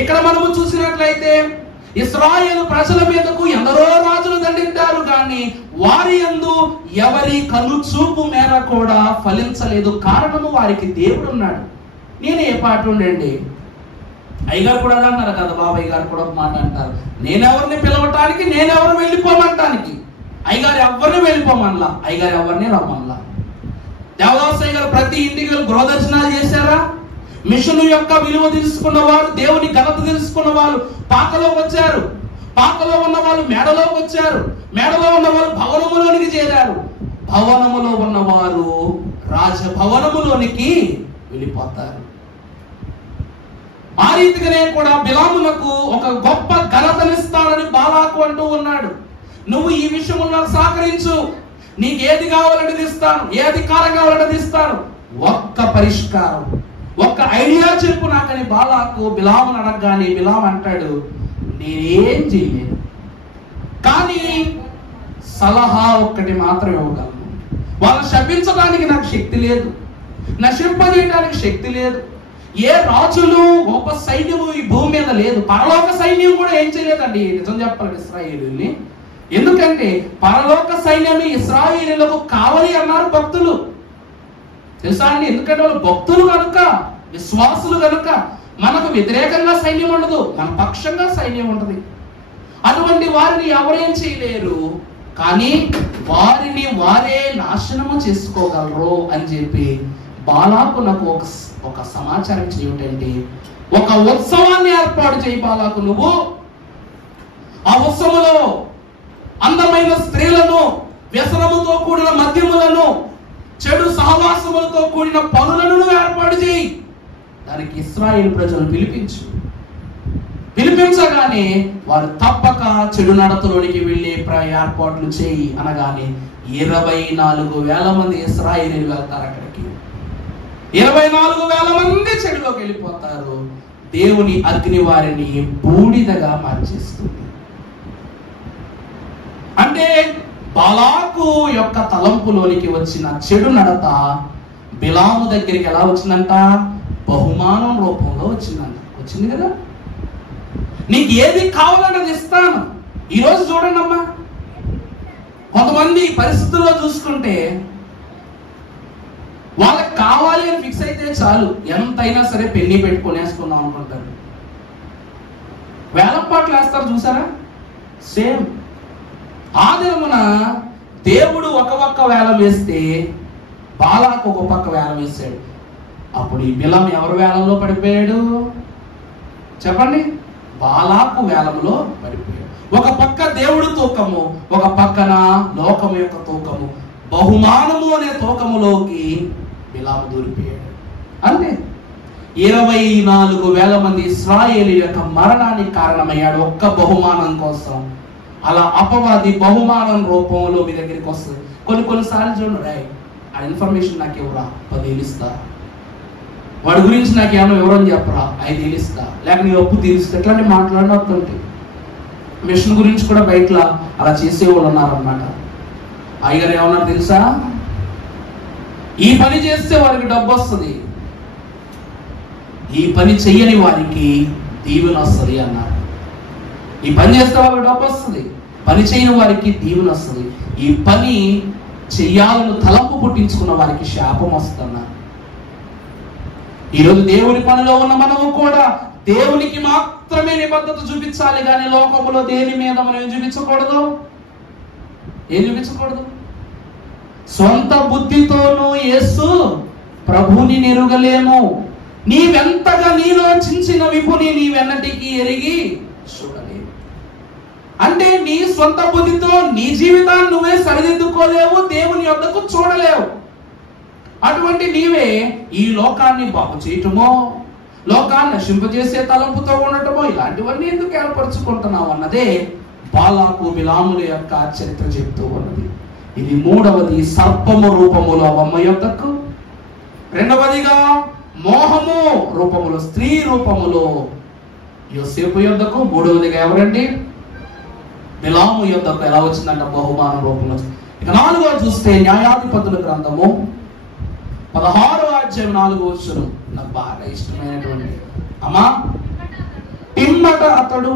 ఇక్కడ మనము చూసినట్లయితే ఇశ్రాయేలు ప్రజల మీదకు ఎందరో రాజులు దండించారు, కానీ వారి యందు ఎవరి కనుచూపు మేర కూడా ఫలించలేదు. కారణము వారికి దేవుడు ఉన్నాడు. నేను ఏ పాట ఉండండి, అయ్యగారు కూడా అన్నారు కదా, బాబాయ్ గారు కూడా ఒక మాట అంటారు, నేనెవరిని పిలవటానికి, నేనెవరు వెళ్ళిపోమంటానికి. అయ్యగారు ఎవరిని వెళ్ళిపోమనలా, అయ్యగారు ఎవరిని రమ్మనలా. దేవదాసయ్య గారు ప్రతి ఇంటికి వెళ్ళి గృహదర్శనాలు చేశారా? మిషన్ యొక్క విలువ తెలుసుకున్న వారు, దేవుని ఘనత తెలుసుకున్న వాళ్ళు పాకలోకి వచ్చారు, పాకలో ఉన్న వాళ్ళు మేడలోకి వచ్చారు, మేడలో ఉన్న వాళ్ళు భవనములోనికి చేరారు, భవనములో ఉన్నవారు రాజభవనములోనికి వెళ్ళిపోతారు. ఆ రీతిగానే కూడా బిలామునకు ఒక గొప్ప ఘనతనిస్తానని బాలాకు అంటూ ఉన్నాడు. నువ్వు ఈ విషయంలో నాకు సహకరించు, నీకు ఏది కావాలంటే ఇస్తాను, ఏ అధికారం కావాలంటే ఇస్తాను, ఒక్క పరిష్కారం, ఒక్క ఐడియా చెప్పు నాకని బాలాకు బిలామును అడగగానే బిలాము అంటాడు, నేనేం చేయలేను, కానీ సలహా ఒక్కటి మాత్రం ఇవ్వగలను. వాళ్ళని శపించడానికి నాకు శక్తి లేదు, నశింపజేయడానికి శక్తి లేదు. ఏ రాజులు గొప్ప సైన్యము ఈ భూమి మీద లేదు, పరలోక సైన్యం కూడా ఏం చేయలేదండి నిజం చెప్పాలి ఇశ్రాయేలుని. ఎందుకంటే పరలోక సైన్యాన్ని ఇశ్రాయేలులకు కావాలి అన్నారు భక్తులు, తెలుసా అండి? ఎందుకంటే వాళ్ళు భక్తులు కనుక, విశ్వాసులు కనుక మనకు వ్యతిరేకంగా సైన్యం ఉండదు, మన పక్షంగా సైన్యం ఉంటుంది. అటువంటి వారిని ఎవరేం చేయలేరు, కానీ వారిని వారే నాశనము చేసుకోగలరు అని చెప్పి బాలాకు నాకు ఒక సమాచారం చేయటంటే, ఒక ఉత్సవాన్ని ఏర్పాటు చేయి బాలాకు. నువ్వు ఆ ఉత్సవంలో అందమైన స్త్రీలను, వ్యసనముతో కూడిన మద్యములను, చెడు సహవాసములతో కూడిన పనులను ఏర్పాటు చేయి. దానికి ఇశ్రాయేలు ప్రజలు పిలిపించగానే వారు తప్పక చెడు నడతలోనికి వెళ్ళే ఏర్పాట్లు చేయి అనగానే 24,000 మంది ఇశ్రాయేలీలు వెళ్తారు. అక్కడికి 24,000 మంది చెడులోకి వెళ్ళిపోతారు. దేవుని అగ్ని వారిని బూడిదగా మార్చేస్తుంది. అంటే బాలాకు యొక్క తలంపులోనికి వచ్చిన చెడు నడత బిలాము దగ్గరికి ఎలా వచ్చిందంట? బహుమానం రూపంలో వచ్చింది కదా. నీకు ఏది కావాలన్నది ఇస్తాను. ఈరోజు చూడండి అమ్మా, కొంతమంది పరిస్థితుల్లో చూసుకుంటే వాళ్ళకి కావాలి అని ఫిక్స్ అయితే చాలు, ఎంతైనా సరే పెళ్లి పెట్టుకునేసుకుందాం అనుకుంటారు. వేలం పాటలు వేస్తారు చూసారా? సేమ్ ఆ దినమున దేవుడు ఒక పక్క వేలం వేస్తే బాలాకు ఒక పక్క వేలం వేసాడు. అప్పుడు ఈ బిలాము ఎవరు వేలంలో పడిపోయాడు చెప్పండి? బాలాకు వేలంలో పడిపోయాడు. ఒక పక్క దేవుడు తూకము, ఒక పక్కన లోకము యొక్క తూకము, బహుమానము అనే తూకములోకి బిలాము దూరిపోయాడు. అంతే 24,000 మంది ఇశ్రాయేలు యొక్క మరణానికి కారణమయ్యాడు ఒక్క బహుమానం కోసం. అలా అపవాది బహుమానం రూపంలో మీ దగ్గరికి వస్తుంది. కొన్నిసార్లు చూడండి, ఆ ఇన్ఫర్మేషన్ నాకు ఎవరా 10,000 ఇస్తా, వాడి గురించి నాకు ఏమైనా వివరం చెప్పరా 5,000 ఇస్తా, లేక నీ అప్పు తీరుస్తా, ఇట్లాంటి మాట్లాడినట్టుంటే. మిషన్ గురించి కూడా బయట అలా చేసేవాళ్ళు ఉన్నారన్నమాట. అయ్యగారు ఏమన్నా తెలుసా, ఈ పని చేస్తే వారికి డబ్బు వస్తుంది, ఈ పని చెయ్యని వారికి దీవెన వస్తుంది అన్నారు. ఈ పని చేస్తే వాళ్ళకి డబ్బు వస్తుంది, పని చేయని వారికి దీవెన వస్తుంది, ఈ పని చెయ్యాలను తలంపు పుట్టించుకున్న వారికి శాపం వస్తున్నారు. ఈరోజు దేవుని పనిలో ఉన్న మనము కూడా దేవునికి మాత్రమే నిబద్ధత చూపించాలి, కానీ లోకములో దేని మీద మనం ఏం చూపించకూడదు. సొంత బుద్ధితోనూ యేసు ప్రభుని నెరుగలేము. నీవెంతగా నీలో చించిన విపుని నీవెన్నటికి ఎరిగి చూడలేవు. అంటే నీ సొంత బుద్ధితో నీ జీవితాన్ని నువ్వే సరిదిద్దుకోలేవు, దేవుని యొద్దకు చూడలేవు. అటువంటి నీవే ఈ లోకాన్ని బాగు చేయటమో, లోకాన్ని నశింపజేసే తలంపుతో ఉండటమో, ఇలాంటివన్నీ ఎందుకు ఏర్పరచుకుంటున్నావు అన్నదే బాలాకు బిలాముల యొక్క చరిత్ర చెప్తూ ఉన్నది. ఇది మూడవది, సర్పము రూపములో అవ్వమ్మ యొద్దకు. రెండవదిగా మోహము రూపములో, స్త్రీ రూపములో యోసేపు యొద్దకు. మూడవదిగా ఎవరండి? బిలాము యొద్దకు ఎలా వచ్చిందంట? బహుమానం రూపంలో. ఇక 4వ చూస్తే న్యాయాధిపతుల గ్రంథము 16వ అధ్యాయం 4వ వచనం నాకు బాగా ఇష్టమైనటువంటి. అమ్మా, పిమ్మట అతడు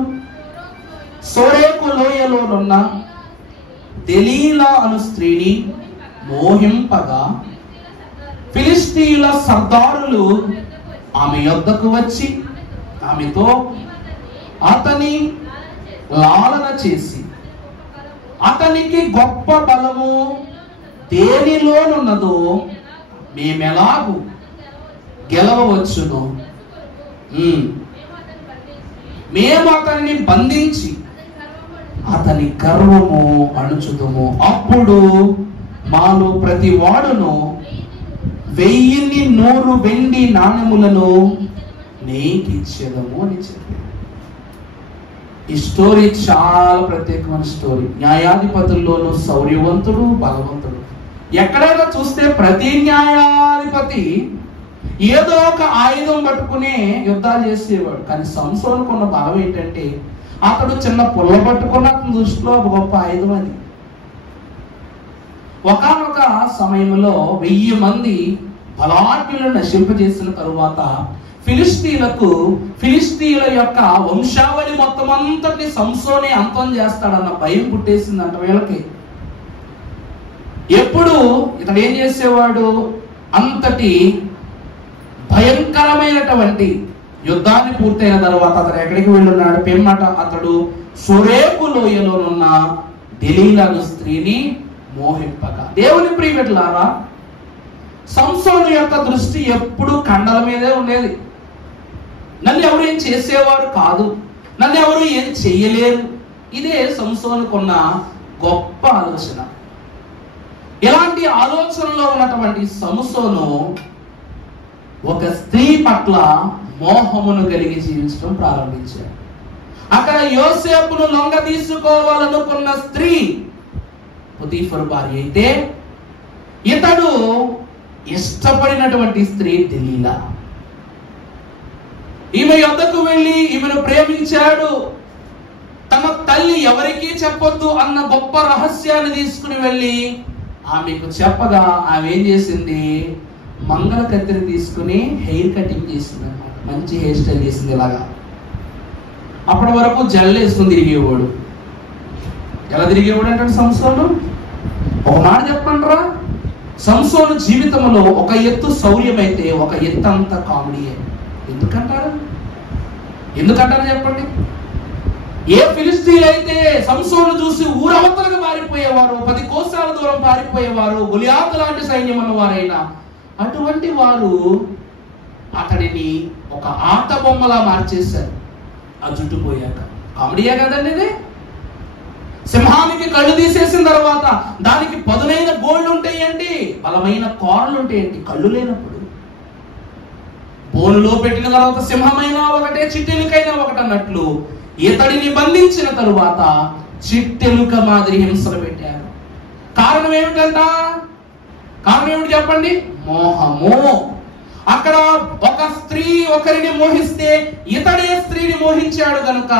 సోరేకు లోయలోనున్న దెలీలా అను స్త్రీని మోహింపగా ఫిలిష్తీయుల సర్దారులు ఆమె యొద్దకు వచ్చి ఆమెతో అతని లాలన చేసి అతనికి గొప్ప బలము దేనిలోనున్నదో మేమెలాగు గెలవవచ్చును, మేము అతన్ని బంధించి అతని గర్వము అణుచుదుము. అప్పుడు మాలో ప్రతి వాడును 1,100 వెండి నాణెములను నీకిచ్చేదము అని చెప్పారు. ఈ స్టోరీ చాలా ప్రత్యేకమైన స్టోరీ. న్యాయాధిపతుల్లోనూ శౌర్యవంతుడు, బలవంతుడు. ఎక్కడైనా చూస్తే ప్రతి న్యాయాధిపతి ఏదో ఒక ఆయుధం పట్టుకునే యుద్ధాలు చేసేవాడు. కానీ సంసోనుకున్న బలం ఏంటంటే అతడు చిన్న పుల్ల పట్టుకున్న అతని దృష్టిలో ఒక గొప్ప ఆయుధం అది. ఒకానొక సమయంలో 1000 మంది బలాఢ్యులను నశింపజేసిన తరువాత ఫిలిష్తీయుల యొక్క వంశావళి మొత్తం అంతటిని సంసోనే అంతం చేస్తాడన్న భయం పుట్టేసిందంట వీళ్ళకి. ఎప్పుడు ఇతడు ఏం చేసేవాడు, అంతటి భయంకరమైనటువంటి యుద్ధాన్ని పూర్తయిన తర్వాత అతడు ఎక్కడికి వెళ్ళున్నాడు, పిమ్మట అతడు సోరేకు లోయలోనున్న దెలీలాను స్త్రీని మోహింపగా. దేవుని ప్రియబిడ్డలారా, సంసోను యొక్క దృష్టి ఎప్పుడు కండల మీదే ఉండేది. నన్ను ఎవరు ఏం చేసేవారు కాదు, నన్ను ఎవరు ఏం చెయ్యలేరు. ఇదే సంసోనుకున్న గొప్ప ఆలోచన. ఇలాంటి ఆలోచనలో ఉన్నటువంటి సంసోను ఒక స్త్రీ పట్ల మోహమును కలిగి జీవించడం ప్రారంభించాడు. అక్కడ యోసేపును లొంగ తీసుకోవాలనుకున్న స్త్రీ పొతీఫరు భార్య అయితే, ఇతడు ఇష్టపడినటువంటి స్త్రీ దెలీలా. ఈమె యొద్దకు వెళ్ళి ఈమెను ప్రేమించాడు. తన తల్లి ఎవరికీ చెప్పొద్దు అన్న గొప్ప రహస్యాన్ని తీసుకుని వెళ్ళి ఆమెకు చెప్పగా ఆమె ఏం చేసింది, మంగళ కత్తిని తీసుకుని హెయిర్ కటింగ్ చేసింది అన్నమాట. మంచి హెయిర్ స్టైల్ చేసింది ఇలాగా. అప్పటి వరకు జల్లు వేసుకుని తిరిగేవాడు. ఎలా తిరిగేవాడు అంటే సంసోను, ఒక మాట చెప్పండిరా, సంసోను జీవితంలో ఒక ఎత్తు శౌర్యమైతే ఒక ఎత్తు అంత కామెడీయే. ఎందుకంటారు చెప్పండి. ఏ ఫిలిష్తీయులు అయితే సంసోను చూసి ఊరవతలకు పారిపోయేవారు, 10 కోసాల దూరం పారిపోయేవారు, గొలియాతు లాంటి సైన్యం అన్నవారైనా అటువంటి వారు అతడిని ఒక ఆట బొమ్మలా మార్చేశారు. ఆ జుట్టు పోయాక. కామెడీయే కదండి ఇది. సింహానికి కళ్ళు తీసేసిన తర్వాత దానికి పదునైన గోళ్ళు ఉంటాయండి, బలమైన కోరలు ఉంటాయండి. కళ్ళు లేనప్పుడు బోనులో పెట్టిన తర్వాత సింహమైనా ఒకటే, చిట్టెలుకైనా ఒకటి అన్నట్లు ఇతడిని బంధించిన తరువాత చిట్టెలుక మాదిరి హింసలు పెట్టారు. కారణం ఏమిటంట? కారణం ఏమిటి చెప్పండి? మోహము. అక్కడ ఒక స్త్రీ ఒకరిని మోహిస్తే ఇతడే స్త్రీని మోహించాడు కనుక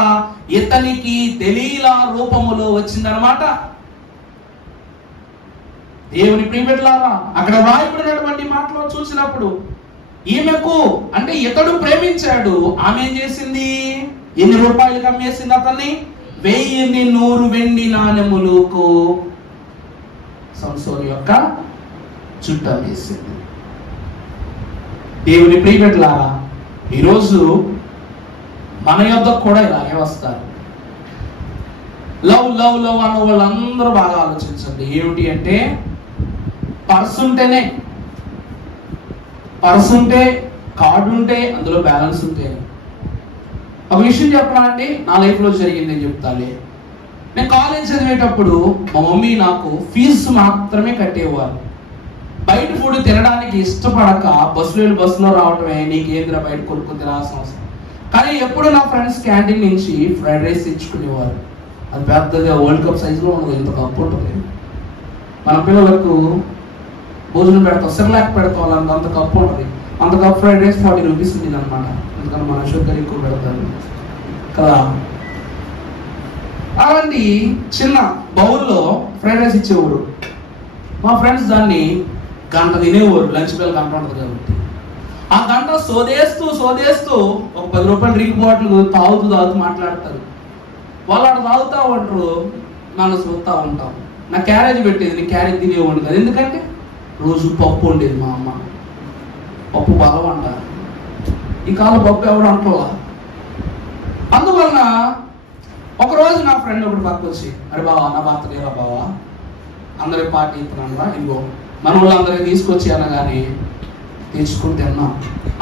ఇతనికి దెలీలా రూపములో వచ్చిందనమాట. దేవుని ప్రియబిడ్డలారా, అక్కడ రాయబడినటువంటి మాటలో చూసినప్పుడు ఈమెకు అంటే ఇతడు ప్రేమించాడు, ఆమె ఏం చేసింది, ఎన్ని రూపాయలకు అమ్మేసింది అతన్ని? 1,100 వెండి నాణెములకు సంసోను యొక్క చుట్టూ అమ్మేసింది. దేవుని ప్రియబిడ్డలారా, ఈరోజు మన యొద్దకు కూడా ఇలాగే వస్తారు. లవ్ లవ్ లవ్ అన్న వాళ్ళందరూ బాగా ఆలోచించండి. ఏమిటి అంటే పర్స్ ఉంటే కార్డు ఉంటే అందులో బ్యాలెన్స్ ఉంటే. ఒక విషయం చెప్పనా అండి, నా లైఫ్లో జరిగింది నేను చెప్తాలే. నేను కాలేజ్ చదివేటప్పుడు మా మమ్మీ నాకు ఫీజు మాత్రమే కట్టేవారు. బయట ఫుడ్ తినడానికి ఇష్టపడక బస్సులో రావటమే, నీకేంద్ర బయట కొనుక్కొని తినాల్సిన అవసరం. కానీ ఎప్పుడు నా ఫ్రెండ్స్ క్యాంటీన్ నుంచి ఫ్రైడ్ రైస్ తెచ్చుకునేవారు. అది పెద్దగా వరల్డ్ కప్ సైజులో ఉండదు, ఇంత కప్పు ఉంటుంది. మన పిల్లలకు భోజనం పెడతాం, సిర్లాక్ పెడతాం, అంత కప్పు ఉంటుంది. అంత కప్ ఫ్రైడ్ రైస్ 40 రూపీస్ ఉంది అనమాట. ఎందుకంటే మన షుగర్ ఎక్కువ పెడతారు కదా. అలాంటి చిన్న బౌల్లో ఫ్రైడ్ రైస్ ఇచ్చేవాడు. మా ఫ్రెండ్స్ దాన్ని గంట తినేవారు, లంచ్ బెల్ గంట ఉంటుంది కాబట్టి. ఆ గంట సోదేస్తూ ఒక 10 రూపాయల డ్రింక్ బాటిల్ తాగుతూ మాట్లాడతారు. వాళ్ళు అక్కడ తాగుతూ ఉంటారు, మనం చూస్తూ ఉంటాం. నా క్యారేజ్ పెట్టేది, నేను క్యారేజ్ తినేవాడిని కదా. ఎందుకంటే రోజు పప్పు ఉండేది. మా అమ్మ పప్పు బలం అంట. ఈ కాలం పప్పు ఎవడు అంటలా. అందువలన ఒకరోజు నా ఫ్రెండ్ ఒకటి పక్కకు వచ్చి, అరే బావా నా బర్త్డే రా బావా, అందరికి పార్టీ ఇస్తున్నాను రా, ఇదిగో మన వాళ్ళందరికీ తీసుకొచ్చి అనగానే తెచ్చుకుని తిన్నాం.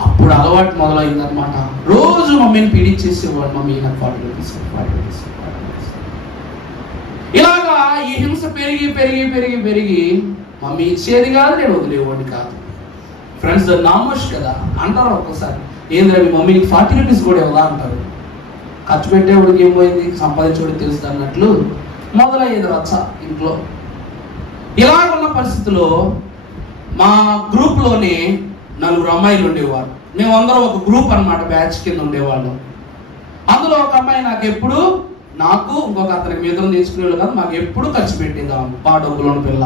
అప్పుడు అలవాటు మొదలైందనమాట. రోజు మమ్మీని పీడించేసేవాడు, మమ్మీ నాకు 40 రూపీస్. ఇలాగా ఈ హింస పెరిగి మమ్మీ ఇచ్చేది కాదు, నేను వదిలేవాడిని కాదు. ఫ్రెండ్స్ నామోష్ కదా అంటారు ఒక్కోసారి, ఏంద్రా మీ మమ్మీకి 40 రూపీస్ కూడా ఇవ్వదా అంటారు. ఖర్చు పెట్టేవాడికి ఏం పోయింది, సంపాదించేవాడికి తెలుస్తుంది అన్నట్లు మొదలయ్యేది రచ్చ ఇంట్లో. ఇలాగున్న పరిస్థితుల్లో మా గ్రూప్లోనే 4 అమ్మాయిలు ఉండేవారు. మేమందరం ఒక గ్రూప్ అన్నమాట, బ్యాచ్ కింద ఉండేవాళ్ళం. అందులో ఒక అమ్మాయి నాకు ఇంకొక అతనికి మిగతా తీసుకునేవాళ్ళు కాదు, మాకు ఎప్పుడు ఖర్చు పెట్టేదాం. బాగా డబ్బులోని పిల్ల,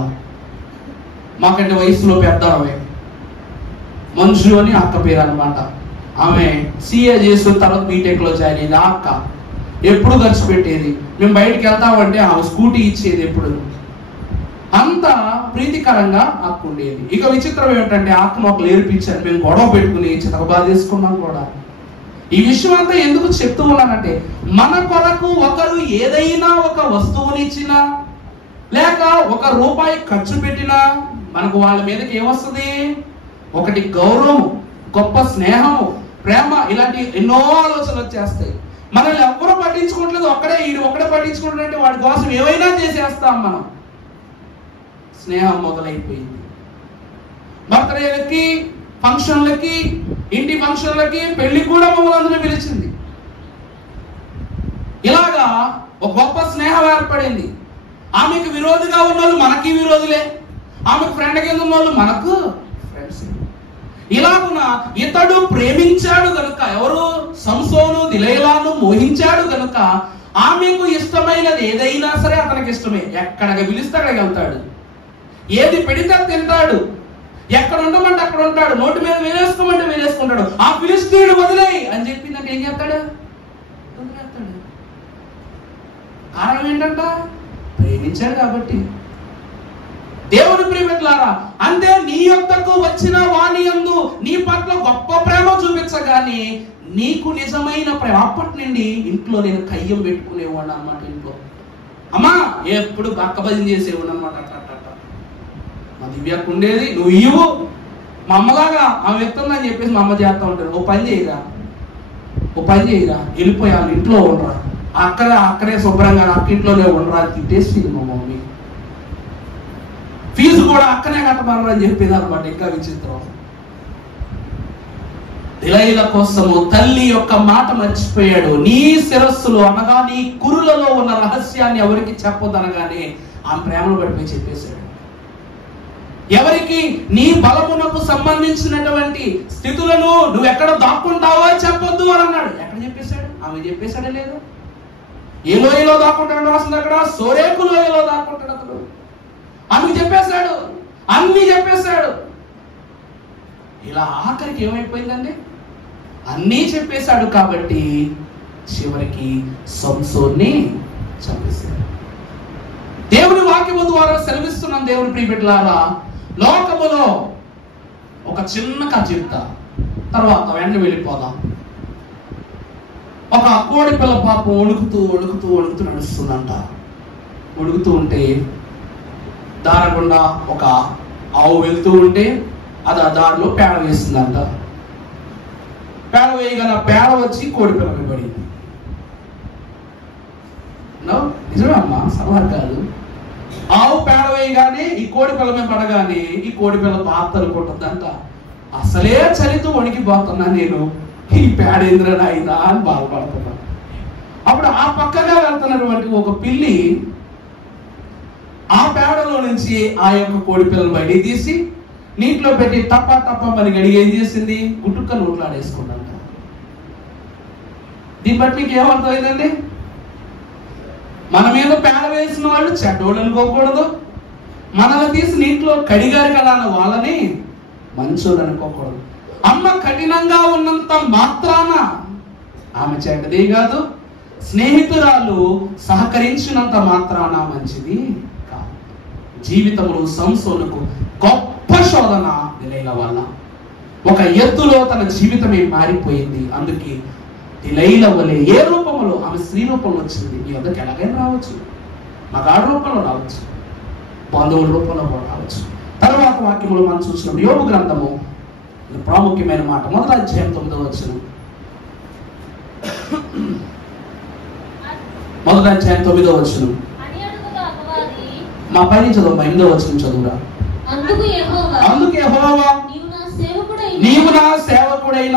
మాకంటే వయసులో పెద్దవే, మంజు అని అక్క పేరు అనమాట. ఆమె CA చేసిన తర్వాత బీటెక్ లో జాయిన్ అయ్యింది. ఆ అక్క ఎప్పుడు ఖర్చు పెట్టేది. మేము బయటికి వెళ్తామంటే ఆమె స్కూటీ ఇచ్చేది ఎప్పుడు. అంత ప్రీతికరంగా అక్క ఉండేది. ఇక విచిత్రం ఏమిటంటే అక్కను ఒకరు ఏర్పించారు, మేము గొడవ పెట్టుకుని చితకబాధ చేసుకున్నాం కూడా. ఈ విషయం అంతా ఎందుకు చెప్తూ ఉన్నానంటే, మన కొరకు ఒకరు ఏదైనా ఒక వస్తువునిచ్చినా లేక 1 రూపాయి ఖర్చు పెట్టినా మనకు వాళ్ళ మీదకి ఏమొస్తుంది? ఒకటి గౌరవం, గొప్ప స్నేహము, ప్రేమ, ఇలాంటి ఎన్నో ఆలోచనలు వచ్చేస్తాయి. మనల్ని ఎవ్వరూ పట్టించుకోవట్లేదు, ఒక్కడే పట్టించుకుంటున్నట్టే వాడి కోసం ఏమైనా చేసేస్తాం మనం. స్నేహం మొదలైపోయింది. బర్త్డేలకి, ఫంక్షన్లకి, ఇంటి ఫంక్షన్లకి, పెళ్లి కూడా మమ్మల్ని అందరూ పిలిచింది. ఇలాగా ఒక గొప్ప స్నేహం ఏర్పడింది. ఆమెకు విరోధిగా ఉన్న వాళ్ళు మనకి విరోధులే, ఆమెకు ఫ్రెండ్ కింద ఉన్న వాళ్ళు మనకు ఫ్రెండ్స్. ఇలాగున ఇతడు ప్రేమించాడు గనుక, ఎవరు? సంసోను దిలైలాను మోహించాడు గనుక ఆమెకు ఇష్టమైనది ఏదైనా సరే అతనికి ఇష్టమే. ఎక్కడికి పిలిస్తే అక్కడికి వెళ్తాడు, ఏది పెడితే తింటాడు, ఎక్కడ ఉండమంటే అక్కడ ఉంటాడు, నోటి మీద వేలేసుకోమంటే వేలేసుకుంటాడు. ఆ ఫిలిస్తీయుడు వదిలేయి అని చెప్పిందంటే ఏం చేస్తాడు? వదిలేస్తాడు. కారణం ఏంటంట? ప్రేమించాడు కాబట్టి. దేవుని ప్రియమిత్రులారా, అంతే నీ యొద్దకు వచ్చిన వాని యందు నీ పట్ల గొప్ప ప్రేమ చూపించగానే నీకు నిజమైన ప్రేమ. అప్పటి నుండి ఇంట్లో నేను కయ్యం పెట్టుకునేవాడు అన్నమాట. ఇంట్లో అమ్మా ఎప్పుడు బక్కబజం చేసేవాడు అనమాట. మా దివ్యకు ఉండేది, నువ్వు ఇవ్వు, మా అమ్మలాగా ఆమె ఎత్తుందని చెప్పేసి మా అమ్మ చేస్తా ఉంటాడు. ఓ పని చేయరా, వెళ్ళిపోయాను, ఇంట్లో ఉండరా, అక్కడే శుభ్రంగా అక్క ఇంట్లోనే ఉండరా తిట్టేసి మా మమ్మీ. ఫీజు కూడా అక్కనే కట్టమన్నారు అని చెప్పేది అనమాట. ఇంకా విచిత్రం, దిలైల కోసము తల్లి యొక్క మాట మర్చిపోయాడు. నీ శిరస్సులో అనగా నీ కురులలో ఉన్న రహస్యాన్ని ఎవరికి చెప్పొద్దనగానే ఆ ప్రేమను పడిపోయి చెప్పేశాడు. ఎవరికి? నీ బలమునకు సంబంధించినటువంటి స్థితులను నువ్వు ఎక్కడ దాక్కుంటావో చెప్పొద్దు అని అన్నాడు. ఎక్కడ చెప్పేశాడు? ఆమె చెప్పేశాడే లేదు. ఏ లోయలో దాక్కుంటాడు రాసింది అక్కడ, సోరేకు లోయలో దాక్కుంటాడు అతడు. ఆమెకు చెప్పేశాడు, అన్ని చెప్పేశాడు. ఇలా ఆఖరికి ఏమైపోయిందండి? అన్నీ చెప్పేశాడు కాబట్టి చివరికి సంసోన్ని చంపేశాడు. దేవుని వాక్యము ద్వారా సెలవిస్తున్నాం దేవుని ప్రియబిడ్డలారా, లోకములో ఒక చిన్న కథ చెప్తా, తర్వాత వెంటనే వెళ్ళిపోదాం. ఒక కోడి పిల్ల పాపం వణుకుతూ నడుస్తుందంట. వణుకుతూ ఉంటే దారకుండా ఒక ఆవు వెళ్తూ ఉంటే అది ఆ దారిలో పేడ వేస్తుందంట. పేడ వేయగానే పేడ వచ్చి కోడి పిల్ల మీద పడింది. నిజమే అమ్మా, సలహా కాదు. ఆవు పేడ వేయగానే ఈ కోడి పిల్ల మీద పడగానే ఈ కోడి పిల్ల బాధలు కొట్టద్దంట. అసలే చలితో వణికిపోతున్నా నేను, ఈ పేడ ఏంద్రనా అయినా అని బాధపడుతున్నా. అప్పుడు ఆ పక్కగా వెళ్తున్నటువంటి ఒక పిల్లి ఆ పేడలో నుంచి ఆ యొక్క కోడి పిల్లలు బయటికి తీసి నీటిలో పెట్టి తప్ప మరి గడిగి ఏం చేసింది? గుట్టుక్క నోట్లాడేసుకున్నాక. దీన్ని బట్టి మీకు ఏమర్థమైందండి? మన మీద పేడ వేసిన వాళ్ళు చెడ్డోళ్ళు అనుకోకూడదు, మనల్ని తీసి నీటిలో కడిగారు కదా అన్న వాళ్ళని మంచోళ్ళు అనుకోకూడదు. అమ్మ కఠినంగా ఉన్నంత మాత్రాన ఆమె చెడ్డది కాదు, స్నేహితురాలు సహకరించినంత మాత్రాన మంచిది కాదు. జీవితంలో సంసోనుకు గొప్ప శోధన దిలైల వల్ల ఒక ఎత్తులో తన జీవితమే మారిపోయింది. అందుకే దిలైల వలె ఏ రూపంలో ఆమె స్త్రీ రూపంలో వచ్చింది. మీ వద్దకు ఎలాగైనా రావచ్చు, మగాడు రూపంలో రావచ్చు, బంధువుల రూపంలో రావచ్చు. తర్వాత వాక్యములు మనం చూసినప్పుడు యోబు గ్రంథము ప్రాముఖ్యమైన మాట, 1వ అధ్యాయం 9వ వచనం. 1వ అధ్యాయం 9వ వచనం. మా పైన చదువు, 8వ వచనం చదువురా. అందుకు యెహోవా నీవు నా సేవకుడైన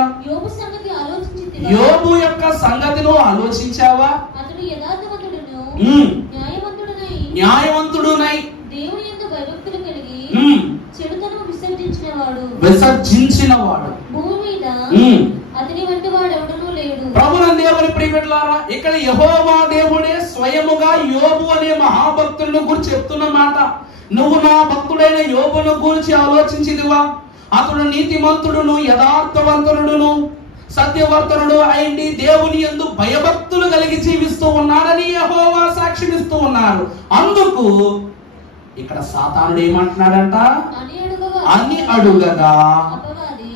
యోబు యొక్క సంగతిను ఆలోచించావా? అతడు యథార్థవంతుడును న్యాయవంతుడునై దేవుని యందు భయభక్తులు కలిగి చెడుతనం విసర్జించినవాడు భూమి మీద అతని వంటి వాడు ఎవడనూ లేడు. ప్రభునందు దేవుని ప్రియబిడ్డలారా, ఇక్కడ యెహోవా దేవుడే స్వయముగా యోబు అనే మహాభక్తులను గురించి చెప్తున్న మాట. నువ్వు నా భక్తుడైన యోబును గురించి ఆలోచించిదివా? అతడు నీతిమంతుడును యథార్థవంతుడును సత్యవర్తనుడు అయింది, దేవుని యందు భయభక్తులు కలిగి జీవిస్తూ ఉన్నాడని యెహోవా సాక్ష్యమిస్తూ ఉన్నారు. అందుకు ఇక్కడ సాతానుడు ఏమంటున్నాడంట? అని అడుగగా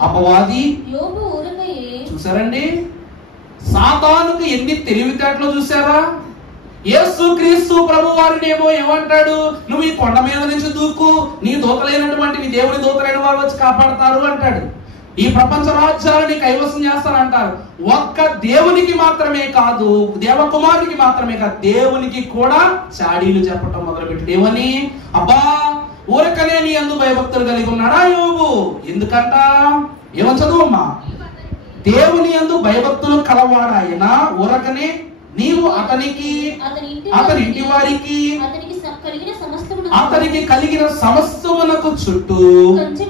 అపవాది, చూసారండి సాతానుకు ఎన్ని తెలివితేటలు చూసారా? యేసుక్రీస్తు ప్రభు వారిని ఏమంటాడు? నువ్వు ఈ కొండ మీద నుంచి దూకు, నీ దూతలైనటువంటి నీ దేవుని దూతలైన వారు వచ్చి కాపాడతారు అంటాడు. ఈ ప్రపంచ రాజ్యాలని కైవసం చేస్తానంటారు. ఒక్క దేవునికి మాత్రమే కాదు, దేవకుమారునికి మాత్రమే కాదు, దేవునికి కూడా చాడీలు చెప్పటం మొదలుపెట్టి ఏమని, అబ్బా ఊరకనే నీ యందు భయభక్తులు కలిగి ఉన్నాడా యోబు? ఎందుకంట ఏమని చదువమ్మా? దేవుని యందు భయభక్తులు కలవాడాయన ఊరకనే నీవు అతనికి అతని ఇంటి వారికి అతనికి కలిగిన సమస్తమునకు చుట్టూ కంచె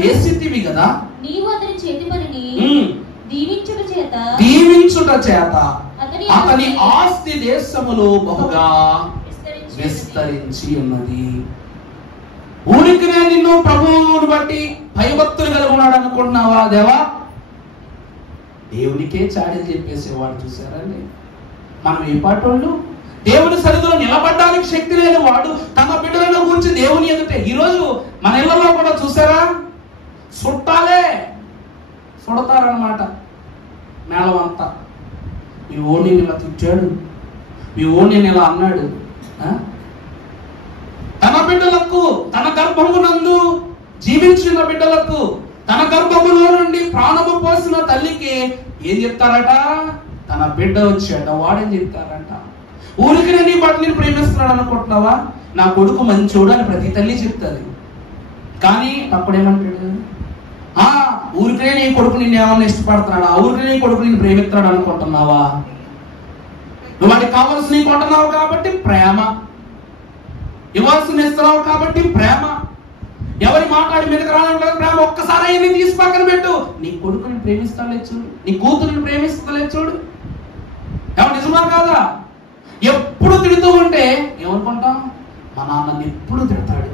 వేసితివి కదా, నీవు అతని చేతి పనిని దీవించుట చేత అతని ఆస్తి దేశములో బహుగా విస్తరించి ఉన్నది. ఊరికినే నిన్ను ప్రభువును బట్టి భయభక్తులు కలిగి ఉన్నాడు అనుకుంటున్నావా? దేవా దేవునికే చాడీలు చెప్పేసేవాడు. చూసారండి మనం ఏ పాటోళ్ళు? దేవుని సన్నిధిలో నిలబడడానికి శక్తి లేని వాడు తమ బిడ్డలను గురించి దేవుని ఎదుటే. ఈరోజు మన ఇళ్లలో కూడా చూసారా, చుట్టాలే చుడతారనమాట. మేళం అంతా మీ ఓణి ఇలా తిట్టాడు, మీ ఓణి ఇలా అన్నాడు. తన బిడ్డలకు, తన గర్భమునందు జీవించిన బిడ్డలకు, తన గర్భములో నుండి ప్రాణము పోసిన తల్లికి ఏం చెప్తారట? తన బిడ్డ వచ్చాడ వాడని చెప్తారంట. ఊరికి నీ బట్టి నేను ప్రేమిస్తున్నాడు అనుకుంటున్నావా? నా కొడుకు మంచోడు అని ప్రతి తల్లి చెప్తుంది. కానీ అప్పుడేమంటాడు? ఊరికే నీ కొడుకు నిన్ను ఏమన్నా ఇష్టపడుతున్నాడా? ఊరికే నీ కొడుకు నిన్ను ప్రేమిస్తున్నాడు అనుకుంటున్నావా? నువ్వు వాడికి కావాల్సిన కొంటున్నావు కాబట్టి ప్రేమ, ఇవ్వాల్సిన ఇస్తున్నావు కాబట్టి ప్రేమ, ఎవరి మాట్లాడి మీదకి రావడం ప్రేమ. ఒక్కసారి అయ్యి తీసి పక్కన పెట్టు. నీ కొడుకుని ప్రేమిస్తాలేదు చూడు, నీ కూతురిని ప్రేమిస్తలేదు చూడు. ఏమన్నా నిజమా కాదా? ఎప్పుడు తిడుతూ ఉంటే ఏమనుకుంటాం? మా నాన్నని ఎప్పుడు తిడతాడు.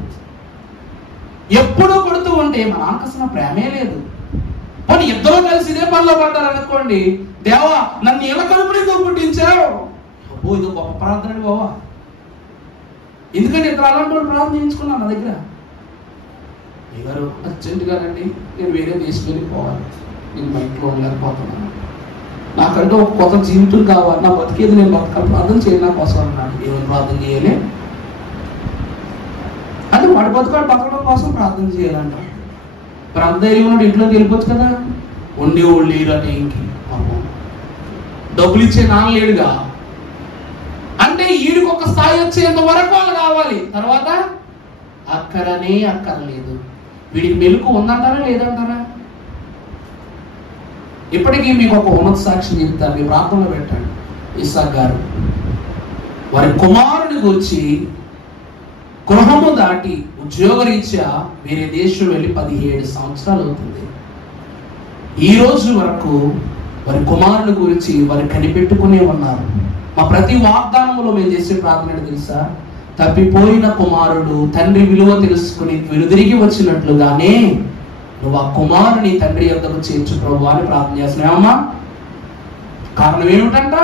ఎప్పుడు కొడుతూ ఉంటే మా నాన్నకు అసలు ప్రేమే లేదు. పోనీ ఇద్దరు కలిసి ఇదే పనిలో పడ్డారు అనుకోండి, దేవా నన్ను ఎలా కలుపుని పుట్టించావు, అబ్బో ఇది గొప్ప ప్రార్థన బావా. ఎందుకంటే ఇద్దరు అలాంటి వాళ్ళు ప్రార్థించుకున్నాను నా దగ్గర. గారు అర్జెంటుగా రండి, నేను వేరే దేశం వెళ్ళిపోవాలి, నేను మా ఇంట్లో ఉండలేకపోతున్నాను, నాకంటే ఒక కొత్త జీవితం కావాలి, నా బతికేది నేను బతకాలి, ప్రార్థన చేయాలి నా కోసం అన్నాడు. ఏమైనా ప్రార్థన చేయలే అంటే వాడి బతుకాడు బతకడం కోసం ప్రార్థన చేయాలంట. మరి అంత ధైర్యం ఉన్నాడు ఇంట్లోకి వెళ్ళిపోవచ్చు కదా. ఉండి లేరు అంటే ఇంకి డబ్బులు ఇచ్చే నాన్న లేడుగా. అంటే వీడికి ఒక స్థాయి వచ్చేంత వరకు వాళ్ళు కావాలి, తర్వాత అక్కడనే అక్కర్లేదు. వీడికి మెలకు ఉందంటారా లేదంటారా? ఇప్పటికీ మీకు ఒక ఉన్నత సాక్షి చెప్తారు, మీ ప్రాంతంలో పెట్టండి. ఇస్సాక్ గారు వారి కుమారుని గురించి గృహము దాటి ఉద్యోగరీత్యా వేరే దేశం వెళ్ళి 17 సంవత్సరాలు అవుతుంది. ఈ రోజు వరకు వారి కుమారుని గురించి వారు కనిపెట్టుకునే ఉన్నారు. మా ప్రతి వాగ్దానంలో మేము చేసే ప్రార్థన తెలుసా? తప్పిపోయిన కుమారుడు తండ్రి విలువ తెలుసుకుని వెనుదిరిగి వచ్చినట్లుగానే నువ్వు ఆ కుమారుని తండ్రి యొద్దకు చేర్చు ప్రభు అని ప్రార్థన చేస్తున్నావమ్మా. కారణం ఏమిటంట?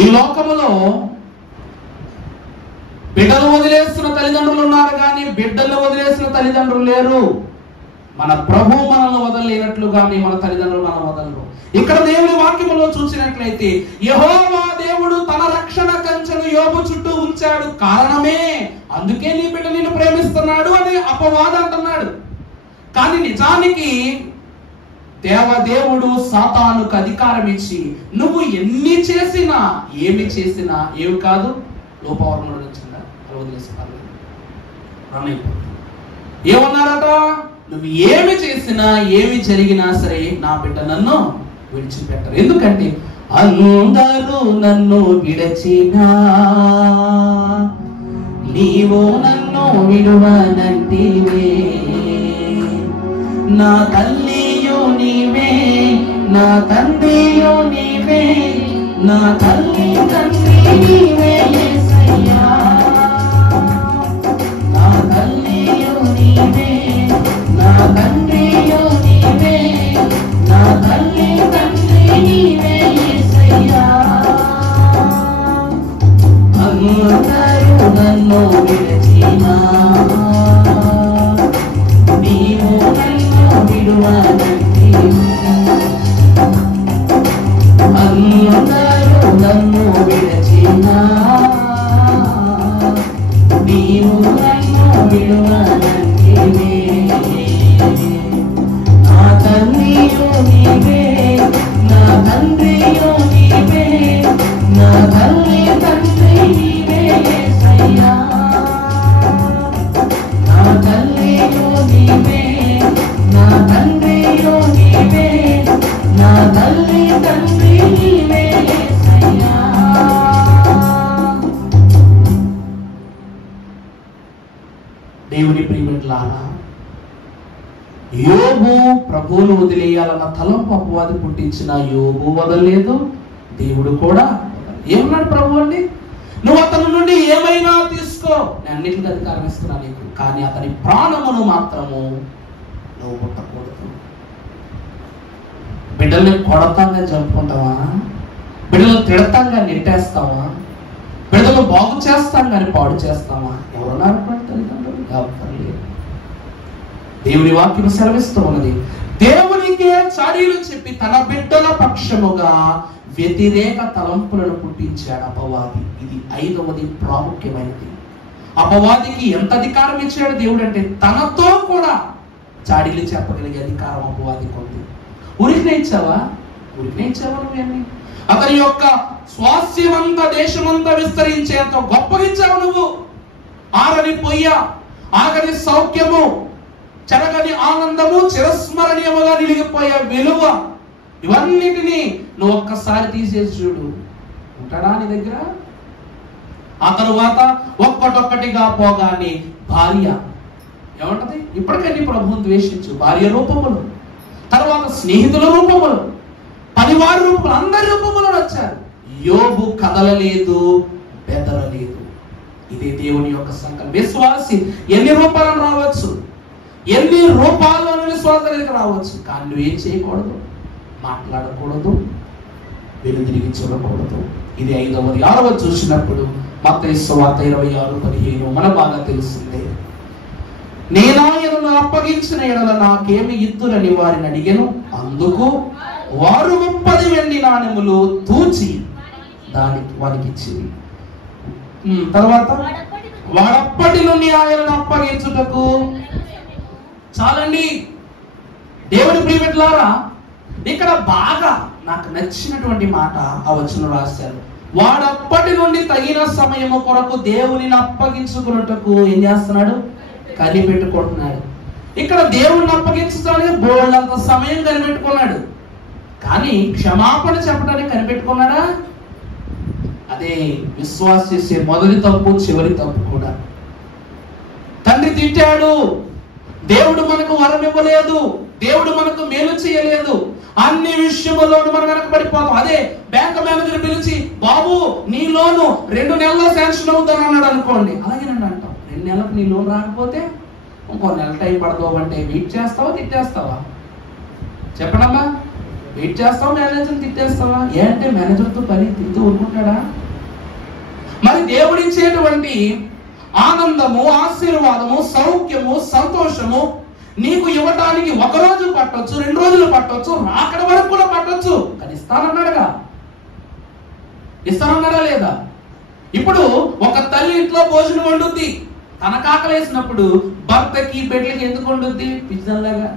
ఈ లోకములో బిడ్డలు వదిలేస్తున్న తల్లిదండ్రులు ఉన్నారు, కానీ బిడ్డలు వదిలేసిన తల్లిదండ్రులు లేరు. మన ప్రభు మనల్ని వదలలేనట్లుగానే మన తల్లిదండ్రులు మనం వదలరు. ఇక్కడ దేవుని వాక్యములో చూసినట్లయితే యెహోవా దేవుడు తన రక్షణ కంచెను యోబు చుట్టూ ఉంచాడు. కారణమే అందుకే నీ బిడ్డ నిన్ను ప్రేమిస్తున్నాడు అని అపవాది అంటున్నాడు. కానీ నిజానికి దేవదేవుడు సాతానుకు అధికారం ఇచ్చి నువ్వు ఎన్ని చేసినా ఏమి చేసినా ఏమి కాదు, లోపవర్ణుడు వచ్చిందా వదిలేస్తారు. ఏమన్నారట? నువ్వు ఏమి చేసినా ఏమి జరిగినా సరే నా బిడ్డ నన్ను విడిచిపెట్టరు. ఎందుకంటే అందరూ నన్ను విడచినా నీవు నన్ను విడువనంటివే, నా తల్లియు నీవే, నా తండ్రియు నీవే, నా తల్లి తండ్రి నీవే యేసయ్యా, నా తల్లియు నీవే, నా తండ్రియు నీవే, నా తల్లి తండ్రి నీవే యేసయ్యా. అందరూ నన్ను విడచినా నీవు నన్ను విడువనంటివే, అందరూ నన్ను విడచినా నీవు నన్ను విడువనంటివే, నా తల్లియు నీవే, నా తండ్రియు నీవే, నా తల్లి తండ్రి నీవే యేసయ్యా, నా తల్లియు నీవే, నా తండ్రియు నీవే, నా తల్లి తండ్రి నీవే యేసయ్యా. దేవుని ప్రియమిత్రులారా, యోబు ప్రభువును వదిలేయాలన్న తలంపు అపవాది పుట్టించిన యోబు వదలలేదు, దేవుడు కూడా ఏమన్నాడు ప్రభు అండి? నువ్వు అతని నుండి ఏమైనా తీసుకో, నేను అన్నిటికీ అధికారం ఇస్తున్నా నీకు, కానీ అతని ప్రాణమును మాత్రము నువ్వు పుట్టకూడదు. బిడ్డల్ని కొడతాంగా చంపుకుంటావా? బిడ్డలు తిడతాంగా నెట్టేస్తావా? బిడ్డలు బాగు చేస్తాం కానీ పాడు చేస్తావా? ఎవరున్నారు తల్లిదండ్రులు? ఎవరు లేరు. దేవుని వాక్యం సెలవిస్తూ ఉన్నది, దేవునికే చాడీలు చెప్పి తన బిడ్డల పక్షముగా వ్యతిరేక తలంపులను పుట్టించాడు అపవాది. ఇది 5వది ప్రాముఖ్యమైనది. అపవాదికి ఎంత అధికారం ఇచ్చాడు దేవుడు అంటే తనతో కూడా చాడీలు చెప్పగలిగే అధికారం అపవాదికి ఉంది. ఉరికినే ఇచ్చావా? ఉరికినే ఇచ్చావా నువ్వేమి? అతని యొక్క స్వాస్థ్యమంతా దేశమంతా విస్తరించేంత గొప్పగా ఇచ్చావు నువ్వు. ఆరని పొయ్య, ఆగని సౌఖ్యము, చెరగని ఆనందము, చిరస్మరణీయముగా నిలిగిపోయే విలువ, ఇవన్నిటినీ నువ్వు ఒక్కసారి తీసేసి చూడు, ఉంటాడా నీ దగ్గర? ఆ తరువాత ఒక్కటొక్కటిగా పోగానే భార్య ఏమంటది? ఇప్పటికీ ప్రభువును ద్వేషించు, భార్య రూపములు, తర్వాత స్నేహితుల రూపములు, పనివారి రూపములు, అందరి రూపములు వచ్చారు. యోబు కదలలేదు, బెదరలేదు. ఇదే దేవుని యొక్క సంకల్పం. విశ్వాసి ఎన్ని రూపాలను రావచ్చు, ఎన్ని రూపాల్లో విశ్వాసానికి రావచ్చు, కానీ నువ్వేం చేయకూడదు, మాట్లాడకూడదు, వెనుదిరిగి చూడకూడదు. ఇది 5వది. 6వది చూసినప్పుడు మత్తయి సువార్త 26:15 మన బాగా తెలిసిందే. నేనాయనను అప్పగించిన ఎడల నాకేమి ఇద్దురని వారిని అడిగెను, అందుకు వారు 30 వెండి నాణెములు తూచి దానికి వారికి ఇచ్చింది. తర్వాత వాడప్పటి నుండి ఆయనను అప్పగించుటకు చాలండి. దేవుని ప్రియమిత్రులారా, ఇక్కడ బాగా నాకు నచ్చినటువంటి మాట ఆ వచనం రాశారు. వాడప్పటి నుండి తగిన సమయము కొరకు దేవునిని అప్పగించుకున్నట్టుకు ఏం చేస్తున్నాడు? కనిపెట్టుకుంటున్నాడు. ఇక్కడ దేవుణ్ణి అప్పగించడానికి బోల్డంత సమయం కనిపెట్టుకున్నాడు, కానీ క్షమాపణ చెప్పడానికి కనిపెట్టుకున్నాడా? అదే విశ్వాస చేసే మొదటి తప్పు, చివరి తప్పు కూడా. తండ్రి తిట్టాడు, దేవుడు మనకు వరం ఇవ్వలేదు, దేవుడు మనకు మేలు చేయలేదు, అన్ని విషయములోనూ మనం వెనకబడిపోతాం. అదే బ్యాంక్ మేనేజర్ పిలిచి, బాబు నీ లోను 2 నెలల్లో శాంక్షన్ అవుతాను అన్నాడు అనుకోండి, అలాగేనండి అంటాం. 2 నెలలకు నీ లోన్ రాకపోతే ఇంకో నెల టైం పడతావు అంటే వెయిట్ చేస్తావా తిట్టేస్తావా? చెప్పడమ్మా, వెయిట్ చేస్తావా మేనేజర్ తిట్టేస్తావా? ఏంటంటే మేనేజర్తో పని తింటూ ఊరుకుంటాడా? మరి దేవుడిచ్చేటువంటి ఆనందము, ఆశీర్వాదము, సౌఖ్యము, సంతోషము నీకు ఇవ్వటానికి 1 రోజు పట్టొచ్చు, 2 రోజులు పట్టొచ్చు, అక్కడ వరకు కూడా పట్టొచ్చు, కానీ ఇస్తానన్నాడుగా. ఇస్తానన్నాడా లేదా? ఇప్పుడు ఒక తల్లి ఇంట్లో భోజనం వండుద్ది, తనకు ఆకలేసినప్పుడు భర్తకి బిడ్డలకి ఎందుకు వండుద్ది? పిచ్చిదల్లాగా.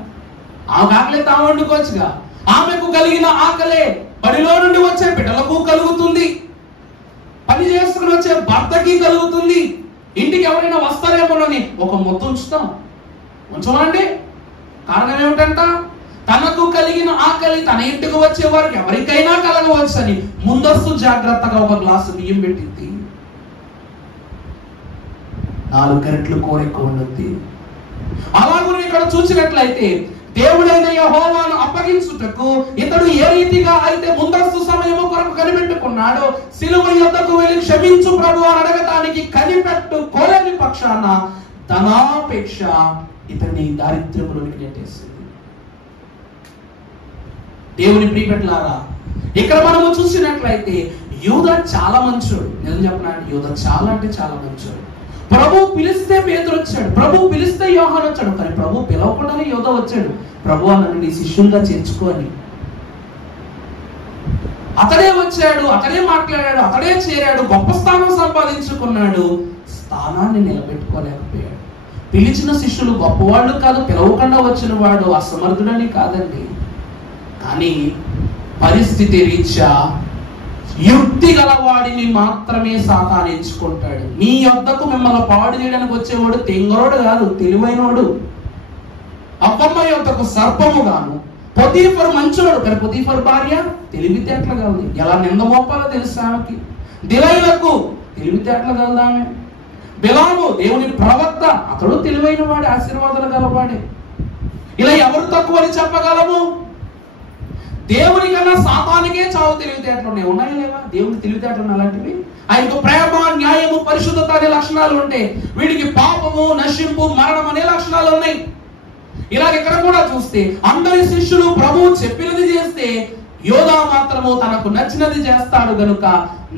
ఆమెకు ఆకలి తాము వండుకోవచ్చుగా. ఆమెకు కలిగిన ఆకలే బడిలో నుండి వచ్చే బిడ్డలకు కలుగుతుంది, పని చేసుకుని వచ్చే భర్తకి కలుగుతుంది. ఇంటికి ఎవరైనా వస్తారేమోనని ఒక ముద్ద ఉంచమండి. కారణం ఏమిటంట? తనకు కలిగిన ఆకలి తన ఇంటికి వచ్చే వారికి ఎవరికైనా కలగవచ్చు అని ముందస్తు జాగ్రత్తగా ఒక గ్లాసు బియ్యం పెట్టింది. 4 గరిటెలు కూర ఎక్కువ ఉండొద్ది. అలాగే ఇక్కడ చూసినట్లయితే దేవుడైన యెహోవాను అప్పగించుటకు ఇతడు ఏ రీతిగా అయితే ముందస్తు సమయము కొరకు కనిపెట్టుకున్నాడో, సిలువ యొద్దకు వెళ్ళి క్షమించు ప్రభు అని అడగటానికి కనిపెట్టుకోలేని పక్షాన ధనాపేక్ష ఇతన్ని దారిద్ర్యములోకి నెట్టేసింది. దేవుని ప్రియబిడ్డలారా, ఇక్కడ మనము చూసినట్లయితే యూదా చాలా మంచోడు. నిజం చెప్పినాడు, యూదా చాలా అంటే చాలా మంచోడు. ప్రభు పిలిస్తే పేతురు వచ్చాడు, ప్రభు పిలిస్తే యోహాను వచ్చాడు, కానీ ప్రభు పిలవకుండానే యూదా వచ్చాడు. ప్రభు నన్ను నీ శిష్యునిగా చేర్చుకో అని. అతడే వచ్చాడు, అతడే మాట్లాడాడు, అతడే చేరాడు, గొప్ప స్థానం సంపాదించుకున్నాడు. స్థానాన్ని నిలబెట్టుకోలేకపోయాడు. పిలిచిన శిష్యులు గొప్పవాళ్ళు కాదు, పిలవకుండా వచ్చిన వాడు అసమర్థుడని కాదండి. కానీ పరిస్థితి రీత్యా యుక్తి గలవాడిని మాత్రమే సాతాను ఎంచుకుంటాడు. నీ యొద్దకు మిమ్మల్ని పాడు చేయడానికి వచ్చేవాడు తెంగరోడు కాదు, తెలివైనోడు. అబ్బమ్మ యొద్దకు సర్పము గాను. పొతీఫరు మంచోడు, కానీ పొతీఫరు భార్య తెలివితేటలుగా ఉంది. ఎలా నింద మోపాలో తెలుసు ఆమెకి. దిలైలకు తెలివితేటలు కలదు ఆమె. బిలాము దేవుని ప్రవక్త, అతడు తెలివైన వాడే, ఆశీర్వాదాలు గలవాడే. ఇలా ఎవరు తక్కువ అని చెప్పగలము? దేవుని కన్నా సాతానికే చావు తెలివితేటలు ఉన్నాయి. ఉన్నాయా లేవా? దేవుని తెలివితేటలు అలాంటివి. ఆయనకు ప్రేమ, న్యాయము, పరిశుద్ధత అనే లక్షణాలు ఉంటాయి. వీడికి పాపము, నశింపు, మరణం అనే లక్షణాలు ఉన్నాయి. ఇలాగ ఇక్కడ కూడా చూస్తే అందరి శిష్యులు ప్రభువు చెప్పినది చేస్తే, యోధా మాత్రము తనకు నచ్చినది చేస్తాడు గనుక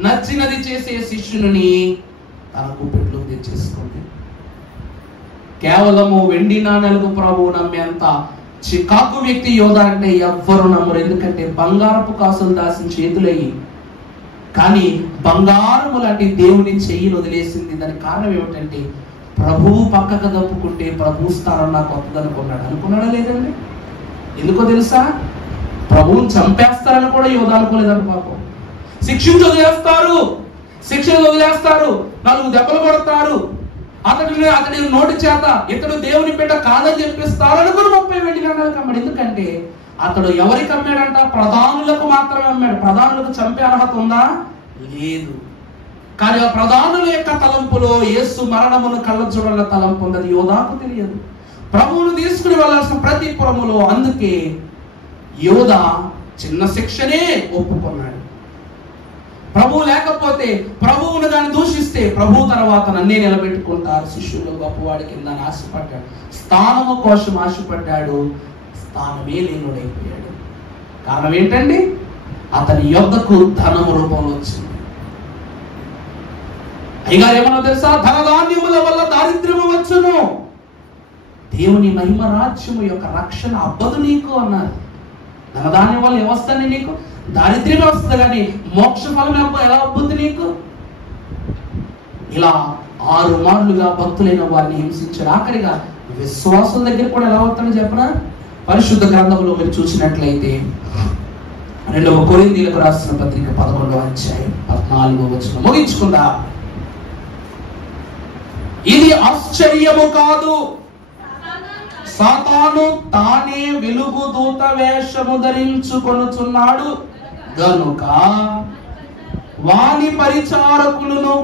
నచ్చినది చేసే శిష్యుని తన గుప్పెట్లో తెచ్చేసుకోండి. కేవలము వెండి నాణాలకు ప్రభువు నమ్మేంత చికాకు వ్యక్తి యోధా అంటే ఎవ్వరు నమ్మరు. ఎందుకంటే బంగారపు కాసులు దాసిన చేతులయ్యి, కానీ బంగారము లాంటి దేవుని చెయ్యిని వదిలేసింది. దానికి కారణం ఏమిటంటే ప్రభువు పక్కకు తప్పుకుంటే ప్రభు స్థానం నాకు వద్దనుకున్నాడు. అనుకున్నాడా లేదండి? ఎందుకో తెలుసా? ప్రభువుని చంపేస్తారని కూడా యోధా అనుకోలేదని. పాపం శిక్షణ వదిలేస్తారు, 4 దెబ్బలు కొడతారు, అతడి నోటి చేత ఇతడు దేవుని బిడ్డ కాదని చెప్పిస్తారు అనుకుని 30 వెండి నాణాలకు అమ్మాడు. ఎందుకంటే అతడు ఎవరికి అమ్మాడంట? ప్రధానులకు మాత్రమే అమ్మాడు. ప్రధానులకు చంపే అర్హత ఉందా? లేదు. కానీ ఆ ప్రధానుల యొక్క తలంపులో యేసు మరణమును కళ్ళ చూడాల తలంపు ఉంది. అది యోధాకు తెలియదు. ప్రభువును తీసుకుని వెళ్ళాల్సిన ప్రతి పురములో. అందుకే యోధా చిన్న శిక్షనే ఒప్పుకున్నాడు. ప్రభువు లేకపోతే, ప్రభువును దాన్ని దూషిస్తే ప్రభు తర్వాత నన్నే నిలబెట్టుకుంటారు శిష్యులు గొప్పవాడి కింద ఆశపడ్డాడు. స్థానము కోసం ఆశపడ్డాడు, స్థానమే లేనుడైపోయాడు. కారణం ఏంటండి? అతని యొద్దకు ధనము రూపంలో వచ్చింది. అయిగా ఏమన్నా తెలుసా? ధనధాన్యముల వల్ల దారిద్ర్యము వచ్చును, దేవుని మహిమ రాజ్యము యొక్క రక్షణ అబ్బదు నీకు అన్నారు. ధనధాన్యం వల్ల ఏమొస్తుంది నీకు? దారిద్ర్యమే వస్తుంది, కానీ మోక్ష ఫలం ఎలా అబ్బుద్ది నీకు? ఇలా 6 మార్లుగా భక్తులైన వారిని హింసించాడు. ఆఖరిగా విశ్వాసం దగ్గర కూడా ఎలా అవుతాడో చెప్పనా? పరిశుద్ధ గ్రంథంలో మీరు చూసినట్లయితే 2వ కొరింథీయులకు రాసిన పత్రిక 11వ అధ్యాయం 14వ వచనం ముగించుకుందా. ఇది ఆశ్చర్యము కాదు, సాతాను తానే వెలుగు దూత వేషము ధరించుకొనుచున్నాడు గనుక వాని పరిచారకులను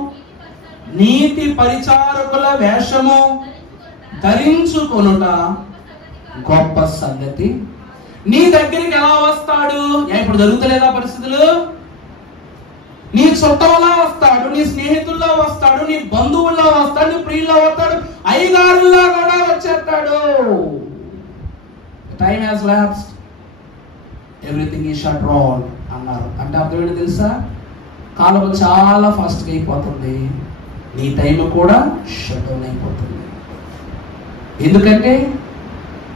నీతి పరిచారకుల వేషము ధరించుకొనుట గొప్ప సంగతి. నీ దగ్గరికి ఎలా వస్తాడు? ఇప్పుడు జరుగుతలేదా పరిస్థితులు? నీ చుట్టంలా వస్తాడు, నీ స్నేహితుల్లో వస్తాడు, నీ బంధువుల్లో వస్తాడు, నీ ప్రియుల్లో వస్తాడు, అయ్యగారుల్లో కూడా వచ్చేస్తాడు. Time has lapsed, everything is shut down అన్నారు. అంటే అర్థం ఏంటో తెలుసా? కాలం చాలా ఫాస్ట్గా అయిపోతుంది, నీ టైం కూడా షట్ డౌన్ అయిపోతుంది. ఎందుకంటే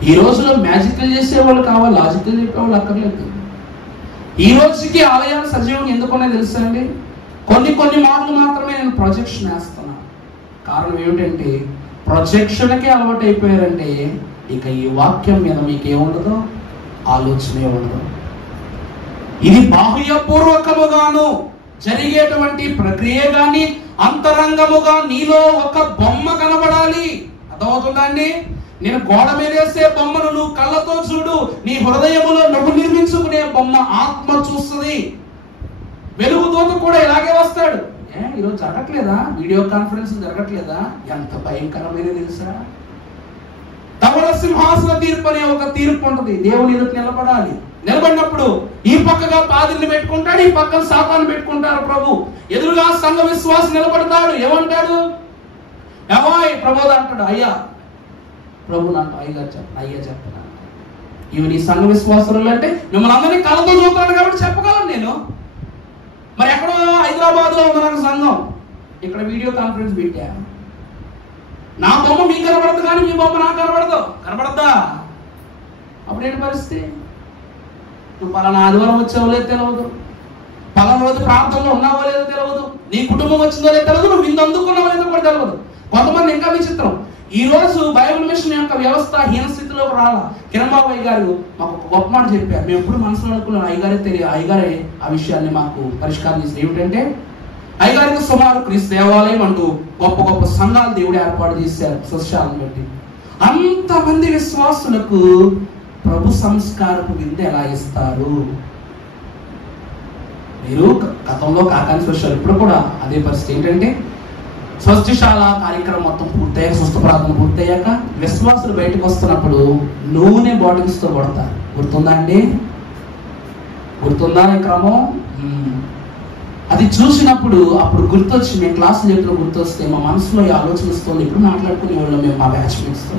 ఈ రోజులో మ్యాజిక్లు చేసేవాళ్ళు కావాలి, లాజిక్లు చెప్పేవాళ్ళు అక్కర్లేదు. ఈ రోజుకి ఆలయాలు సజీవం ఎందుకునే తెలుసా అండి? కొన్ని మార్లు మాత్రమే నేను ప్రొజెక్షన్ వేస్తున్నాను. కారణం ఏమిటంటే ప్రొజెక్షన్కి అలవాటు అయిపోయారంటే ఇక ఈ వాక్యం మీద మీకేముండదు, ఆలోచనే ఉండదు. ఇది బాహ్యపూర్వకముగాను జరిగేటువంటి ప్రక్రియ గాని అంతరంగముగా నీలో ఒక బొమ్మ కనబడాలి. అర్థమవుతుందా అండి? నేను గోడ మీద వేసే బొమ్మను నువ్వు కళ్ళతో చూడు, నీ హృదయములో నువ్వు నిర్మించుకునే బొమ్మ ఆత్మ చూస్తుంది. వెలుగుతోత కూడా ఇలాగే వస్తాడు. ఈరోజు జరగట్లేదా? Video conference జరగట్లేదా? ఎంత భయంకరమైన తెలుసా? ధవళ సింహాసన తీర్పు అనే ఒక తీర్పు ఉంటుంది. దేవుని ఎదుట నిలబడాలి. నిలబడినప్పుడు ఈ పక్కగా పాదిని పెట్టుకుంటాడు, ఈ పక్కన సాతాను పెట్టుకుంటారు. ప్రభు ఎదురుగా సంఘ విశ్వాసం నిలబడతాడు. ఏమంటాడు? ఏమాయ్ ప్రభు అంటాడు. అయ్యా ప్రభు నాకు అయ్యా చెప్తాను. ఇవి నీ సంఘ విశ్వాసాలు అంటే మిమ్మల్ని అందరినీ కళ్ళతో చూస్తాడు కాబట్టి చెప్పగలను నేను. మరి ఎక్కడో హైదరాబాద్ లో ఉన్న సంఘం, ఇక్కడ వీడియో కాన్ఫరెన్స్ పెట్టా. నా బొమ్మ మీకు కనబడదు కానీ మీ బొమ్మ నాకు కనబడద్దా? అప్పుడు ఏంటి పరిస్థితి? నువ్వు పలానా ఆదివారం వచ్చావో లేదో తెలియదు, పలానా రోజు ప్రాంతంలో ఉన్నావో లేదో తెలియదు, నీ కుటుంబం వచ్చిందో లేదో తెలియదు, నువ్వు విందు అందుకున్నావో లేదో కూడా తెలియదు. కొంతమంది ఇంకా విచిత్రం, ఈ రోజు బైబిల్ మిషన్ యొక్క వ్యవస్థ హీనస్థితిలోకి రాలా. కిరణ్ బాబు గారు మాకు ఒక గొప్ప మాట చెప్పారు. మేము ఎప్పుడు మనసులో అనుకున్నాం, అయ్యగారే ఆ విషయాన్ని మాకు పరిష్కారం చేసి ఏమిటంటే, అయ్యగారికి సుమారు క్రీస్తు దేవాలయం అంటూ గొప్ప సంఘాలు దేవుడు ఏర్పాటు చేశారు సస్యాలను బట్టి. అంతమంది విశ్వాసులకు ప్రభు సంస్కారపు విందు ఎలా ఇస్తారు? మీరు గతంలో కాకాని స్వచ్ఛాలు ఇప్పుడు కూడా అదే పరిస్థితి. ఏంటంటే స్వచ్ఛశాల కార్యక్రమం మొత్తం పూర్తయ్యాక, స్వస్థ ప్రార్థన పూర్తయ్యాక విశ్వాసులు బయటకు వస్తున్నప్పుడు నూనె బాటిల్స్తో కొడతారు. గుర్తుందా అండి? గుర్తుందా ఈ క్రమం? అది చూసినప్పుడు అప్పుడు గుర్తొచ్చి మేము క్లాసు చెప్పిన గుర్తొస్తే మా మనసులో ఈ ఆలోచన వస్తుంది. ఇప్పుడు మాట్లాడుకునే వాళ్ళం మేము మా బ్యాచ్మేట్స్తో.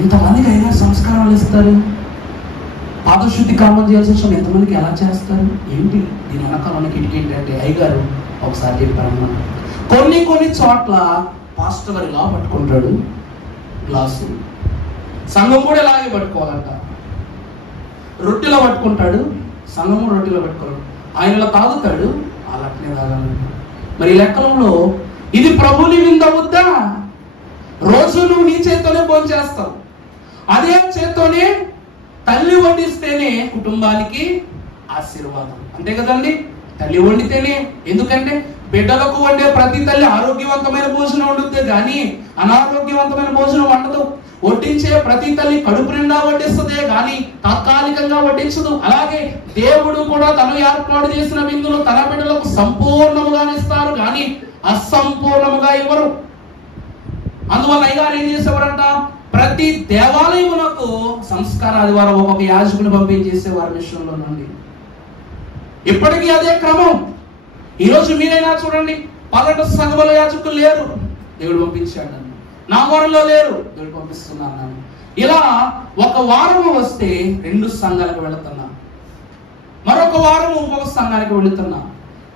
ఎంతమందికి అయ్యగారు సంస్కారాలు ఇస్తారు? పాదశుద్ధి క్రమం చేయాల్సి వచ్చిన ఎంతమందికి ఎలా చేస్తారు? ఏంటి దీని వెనకాల కిటికీ ఏంటంటే అయ్యగారు ఒకసారి చెప్పారన్నమాట. కొన్ని చోట్ల పాస్టర్ గారు ఇలా పట్టుకుంటాడు గ్లాసు, సంఘం కూడా ఇలాగే పట్టుకోవాలంట. రొట్టెలో పట్టుకుంటాడు, సంఘం కూడా రొట్టెలో పట్టుకోవాలి. ఆయన ఇలా తాగుతాడు, అలాంటినే తాగాలంట. మరి లెక్కలలో ఇది ప్రభుని విందవుద్దా? రోజు నువ్వు నీ చేత్తోనే భోజనం చేస్తావు, అదే చేత్తోనే తల్లి వడ్డిస్తేనే కుటుంబానికి ఆశీర్వాదం. అంతే కదండి? తల్లి వండితేనే. ఎందుకంటే బిడ్డలకు వండే ప్రతి తల్లి ఆరోగ్యవంతమైన భోజనం వండుతే గాని అనారోగ్యవంతమైన భోజనం వండదు. వడ్డించే ప్రతి తల్లి కడుపు నిండా వడ్డిస్తుందే గాని తాత్కాలికంగా వడ్డించదు. అలాగే దేవుడు కూడా తను ఏర్పాటు చేసిన విందులు తన బిడ్డలకు సంపూర్ణముగా ఇస్తారు కానీ అసంపూర్ణముగా ఇవ్వరు. అందువల్ల అయ్యగారు ఏం చేసేవారంట, ప్రతి దేవాలయమునకు సంస్కార ఆదివారం ఒక్కొక్క యాజకుని పంపించేసేవారు మిషన్లో నుండి. ఇప్పటికీ అదే క్రమం. ఈరోజు మీరైనా చూడండి, పల్లెట సంఘముల యాజకులు లేరు, దేవుడు పంపించాడు. నన్ను నా వారంలో లేరు, దేవుడు పంపిస్తున్నాను నన్ను. ఇలా ఒక వారము వస్తే 2 సంఘాలకు వెళుతున్నా, మరొక వారము ఇంకొక సంఘానికి వెళుతున్నా.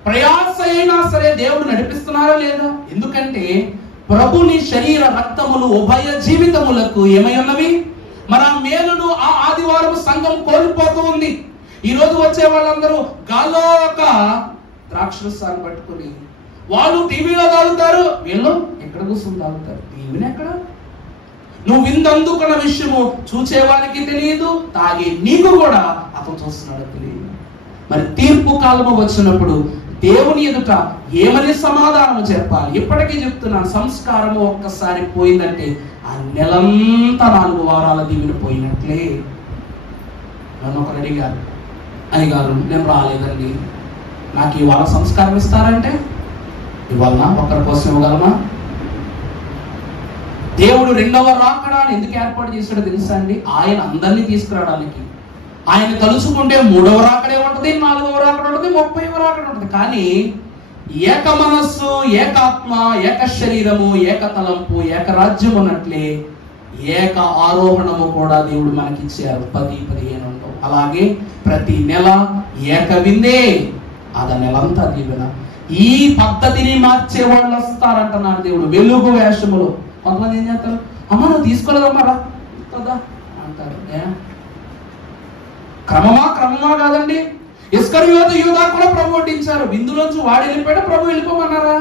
ప్రయాస అయినా సరే దేవుడు నడిపిస్తున్నారా లేదా? ఎందుకంటే ప్రభుని శరీర రక్తములు ఉభయ జీవితములకు ఏమై ఉన్నవి? మన మేలును ఆ ఆదివారం సంఘం కోల్పోతూ ఉంది. ఈ రోజు వచ్చే వాళ్ళందరూ గాల్లో ఒక ద్రాక్షరసాన్ని పట్టుకుని వాళ్ళు టీవీలో తాగుతారు, వీళ్ళు ఎక్కడ కూర్చొని తాగుతారు. టీవీని ఎక్కడ? నువ్వు విందందుకున్న విషయము చూచేవానికి తెలియదు, తాగే నీకు కూడా అతను చూస్తున్నాడో తెలియదు. మరి తీర్పు కాలము వచ్చినప్పుడు దేవుని ఎదుట ఏమని సమాధానం చెప్పాలి? ఇప్పటికీ చెప్తున్నాను, సంస్కారము ఒక్కసారి పోయిందంటే ఆ నెలంతా 4 వారాల దీవెన పోయినట్లే. నన్ను ఒకరు అడిగారు, అయ్యగారు నేను రాలేదండి, నాకు ఇవాళ సంస్కారం ఇస్తారంటే ఇవాళ ఒకరి కోసం ఇవ్వగలమా? దేవుడు రెండవ రాకడాన్ని ఎందుకు ఏర్పాటు చేశాడో తెలుసా అండి? ఆయన అందరినీ తీసుకురావడానికి. ఆయన తలుచుకుంటే మూడవ రాకడే ఉంటుంది, నాలుగవ రాకడ ఉంటుంది, 30వ రాకడ ఉంటుంది. కానీ ఏక మనస్సు, ఏకాత్మ, ఏక శరీరము, ఏక తలంపు, ఏక రాజ్యం అన్నట్లే ఏక ఆరోహణము కూడా దేవుడు మనకిచ్చారు 10-15. అలాగే ప్రతి నెల ఏక విందే, అద నెలంతా దీవెన. ఈ పద్ధతిని మార్చే వాళ్ళు వస్తారంటున్నాడు దేవుడు. వెలుగు వేషములో కొంతమంది ఏం చేస్తారు, అమ్మ నువ్వు తీసుకోలేదమ్మా రా అంటారు. క్రమమా కాదండి. ఇస్కరియోతు యూదా కూడా ప్రభు వడ్డించారు. విందులోంచి వాడు వెళ్ళిపోయాడు, ప్రభు వెళ్ళిపోమన్నారా?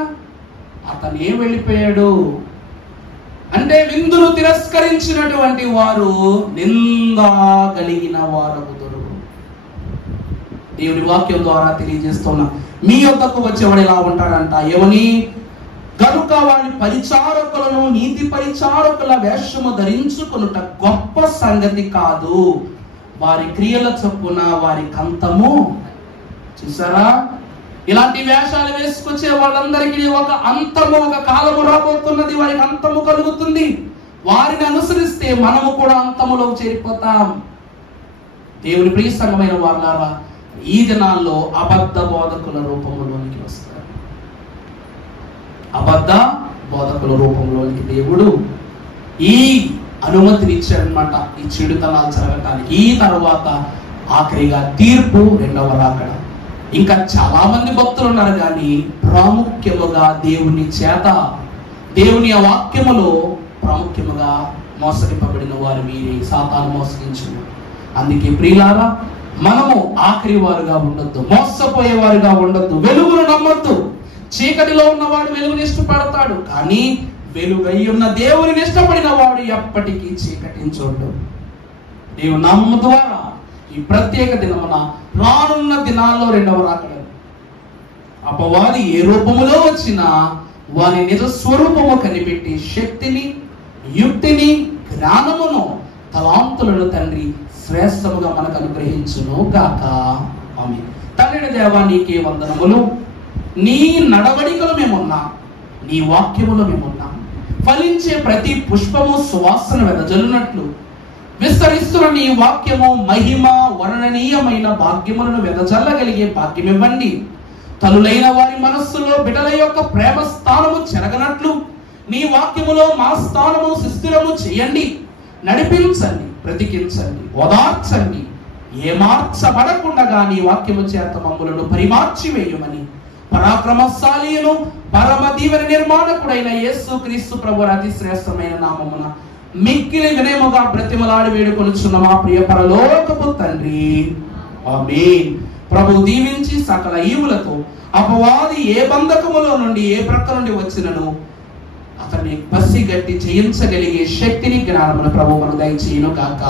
అతనే వెళ్ళిపోయాడు. అంటే విందును తిరస్కరించినటువంటి వారు నిందా కలిగిన వారగుదురు. దేవుని వాక్యం ద్వారా తెలియజేస్తున్నా, మీ యొద్దకు వచ్చేవాడు ఇలా ఉంటాడంట. ఏమని? కనుక వారి పరిచారకులను నీతి పరిచారకుల వేషము ధరించుకొనుట గొప్ప సంగతి కాదు, వారి క్రియల చొప్పున వారి కంతము. చూసారా? ఇలాంటి వేషాలు వేసుకొచ్చే వాళ్ళందరికీ ఒక అంతము, ఒక కాలము రాబోతున్నది. వారికి అంతము కలుగుతుంది. వారిని అనుసరిస్తే మనము కూడా అంతములోకి చేరిపోతాం. దేవుని ప్రియ సంఘమైన వారులారా, ఈ దినాల్లో అబద్ధ బోధకుల రూపంలోనికి వస్తారు. అబద్ధ బోధకుల రూపంలోనికి దేవుడు ఈ అనుమతిని ఇచ్చాడనమాట, ఈ చెడుతనాలు జరగటానికి. ఈ తర్వాత ఆఖరిగా తీర్పు, రెండవ రాకడ. ఇంకా చాలా మంది భక్తులు ఉన్నారు, కానీ ప్రాముఖ్యముగా దేవుని చేత, దేవుని వాక్యములో ప్రాముఖ్యముగా మోసగింపబడిన వారు వీరి సాతాను మోసగించిన. అందుకే ప్రియులారా, మనము ఆఖరి వారుగా ఉండొద్దు, మోసపోయేవారుగా ఉండొద్దు. వెలుగును నమ్మొద్దు. చీకటిలో ఉన్నవాడు వెలుగుని ఇష్టపడతాడు, కానీ వెలుగై ఉన్న దేవుని ఇష్టపడిన వాడు ఎప్పటికీ చీకటిని చూడు. దేవుని నామము ద్వారా ఈ ప్రత్యేక దినమున, రానున్న దినాల్లో రెండవ రాకడ, అపవాది ఏ రూపములో వచ్చినా వారి నిజ స్వరూపము కనిపెట్టి శక్తిని, యుక్తిని, జ్ఞానమును, తలాంతులను తండ్రి శ్రేష్టముగా మనకు అనుగ్రహించును గాక. ఆమేన్. తండ్రి దేవా, నీకే వందనములు. నీ నడవడికలు మేమున్నాం, నీ వాక్యములో మేమున్నాం. ఫలించే ప్రతి పుష్పము సువాసన వెదజల్లునట్లు విస్తరిస్తున్న నీ వాక్యము మహిమ వర్ణనీయమైన భాగ్యములను వెదజల్లగలిగే భాగ్యం ఇవ్వండి. తల్లులైన వారి మనస్సులో బిడ్డల యొక్క ప్రేమ స్థానము చెరగనట్లు నీ వాక్యములో మా స్థానము సుస్థిరము చేయండి. నడిపించండి, బ్రతికించండి, ఓదార్చండి. ఏమార్చబడకుండా నీ వాక్యము చేత మమ్ములను పరిమార్చి వేయమని పరాక్రమశాలియను పరమ దీవెన నిర్మాణకుడైన యేసు క్రీస్తు ప్రభు అతి శ్రేష్టమైన నామమున మిక్కిలి వినయముగా బ్రతిమలాడి వేడుకొనుచున్న మా ప్రియ పరలోకపు తండ్రి, ఆమేన్. ప్రభు దీవించి సకల ఈవులతో అపవాది ఏ బంధకములో నుండి, ఏ ప్రక్క నుండి వచ్చినను అతన్ని పసిగట్టి జయించగలిగే శక్తిని, జ్ఞానమును ప్రభు మనకు దయచేయును గాక.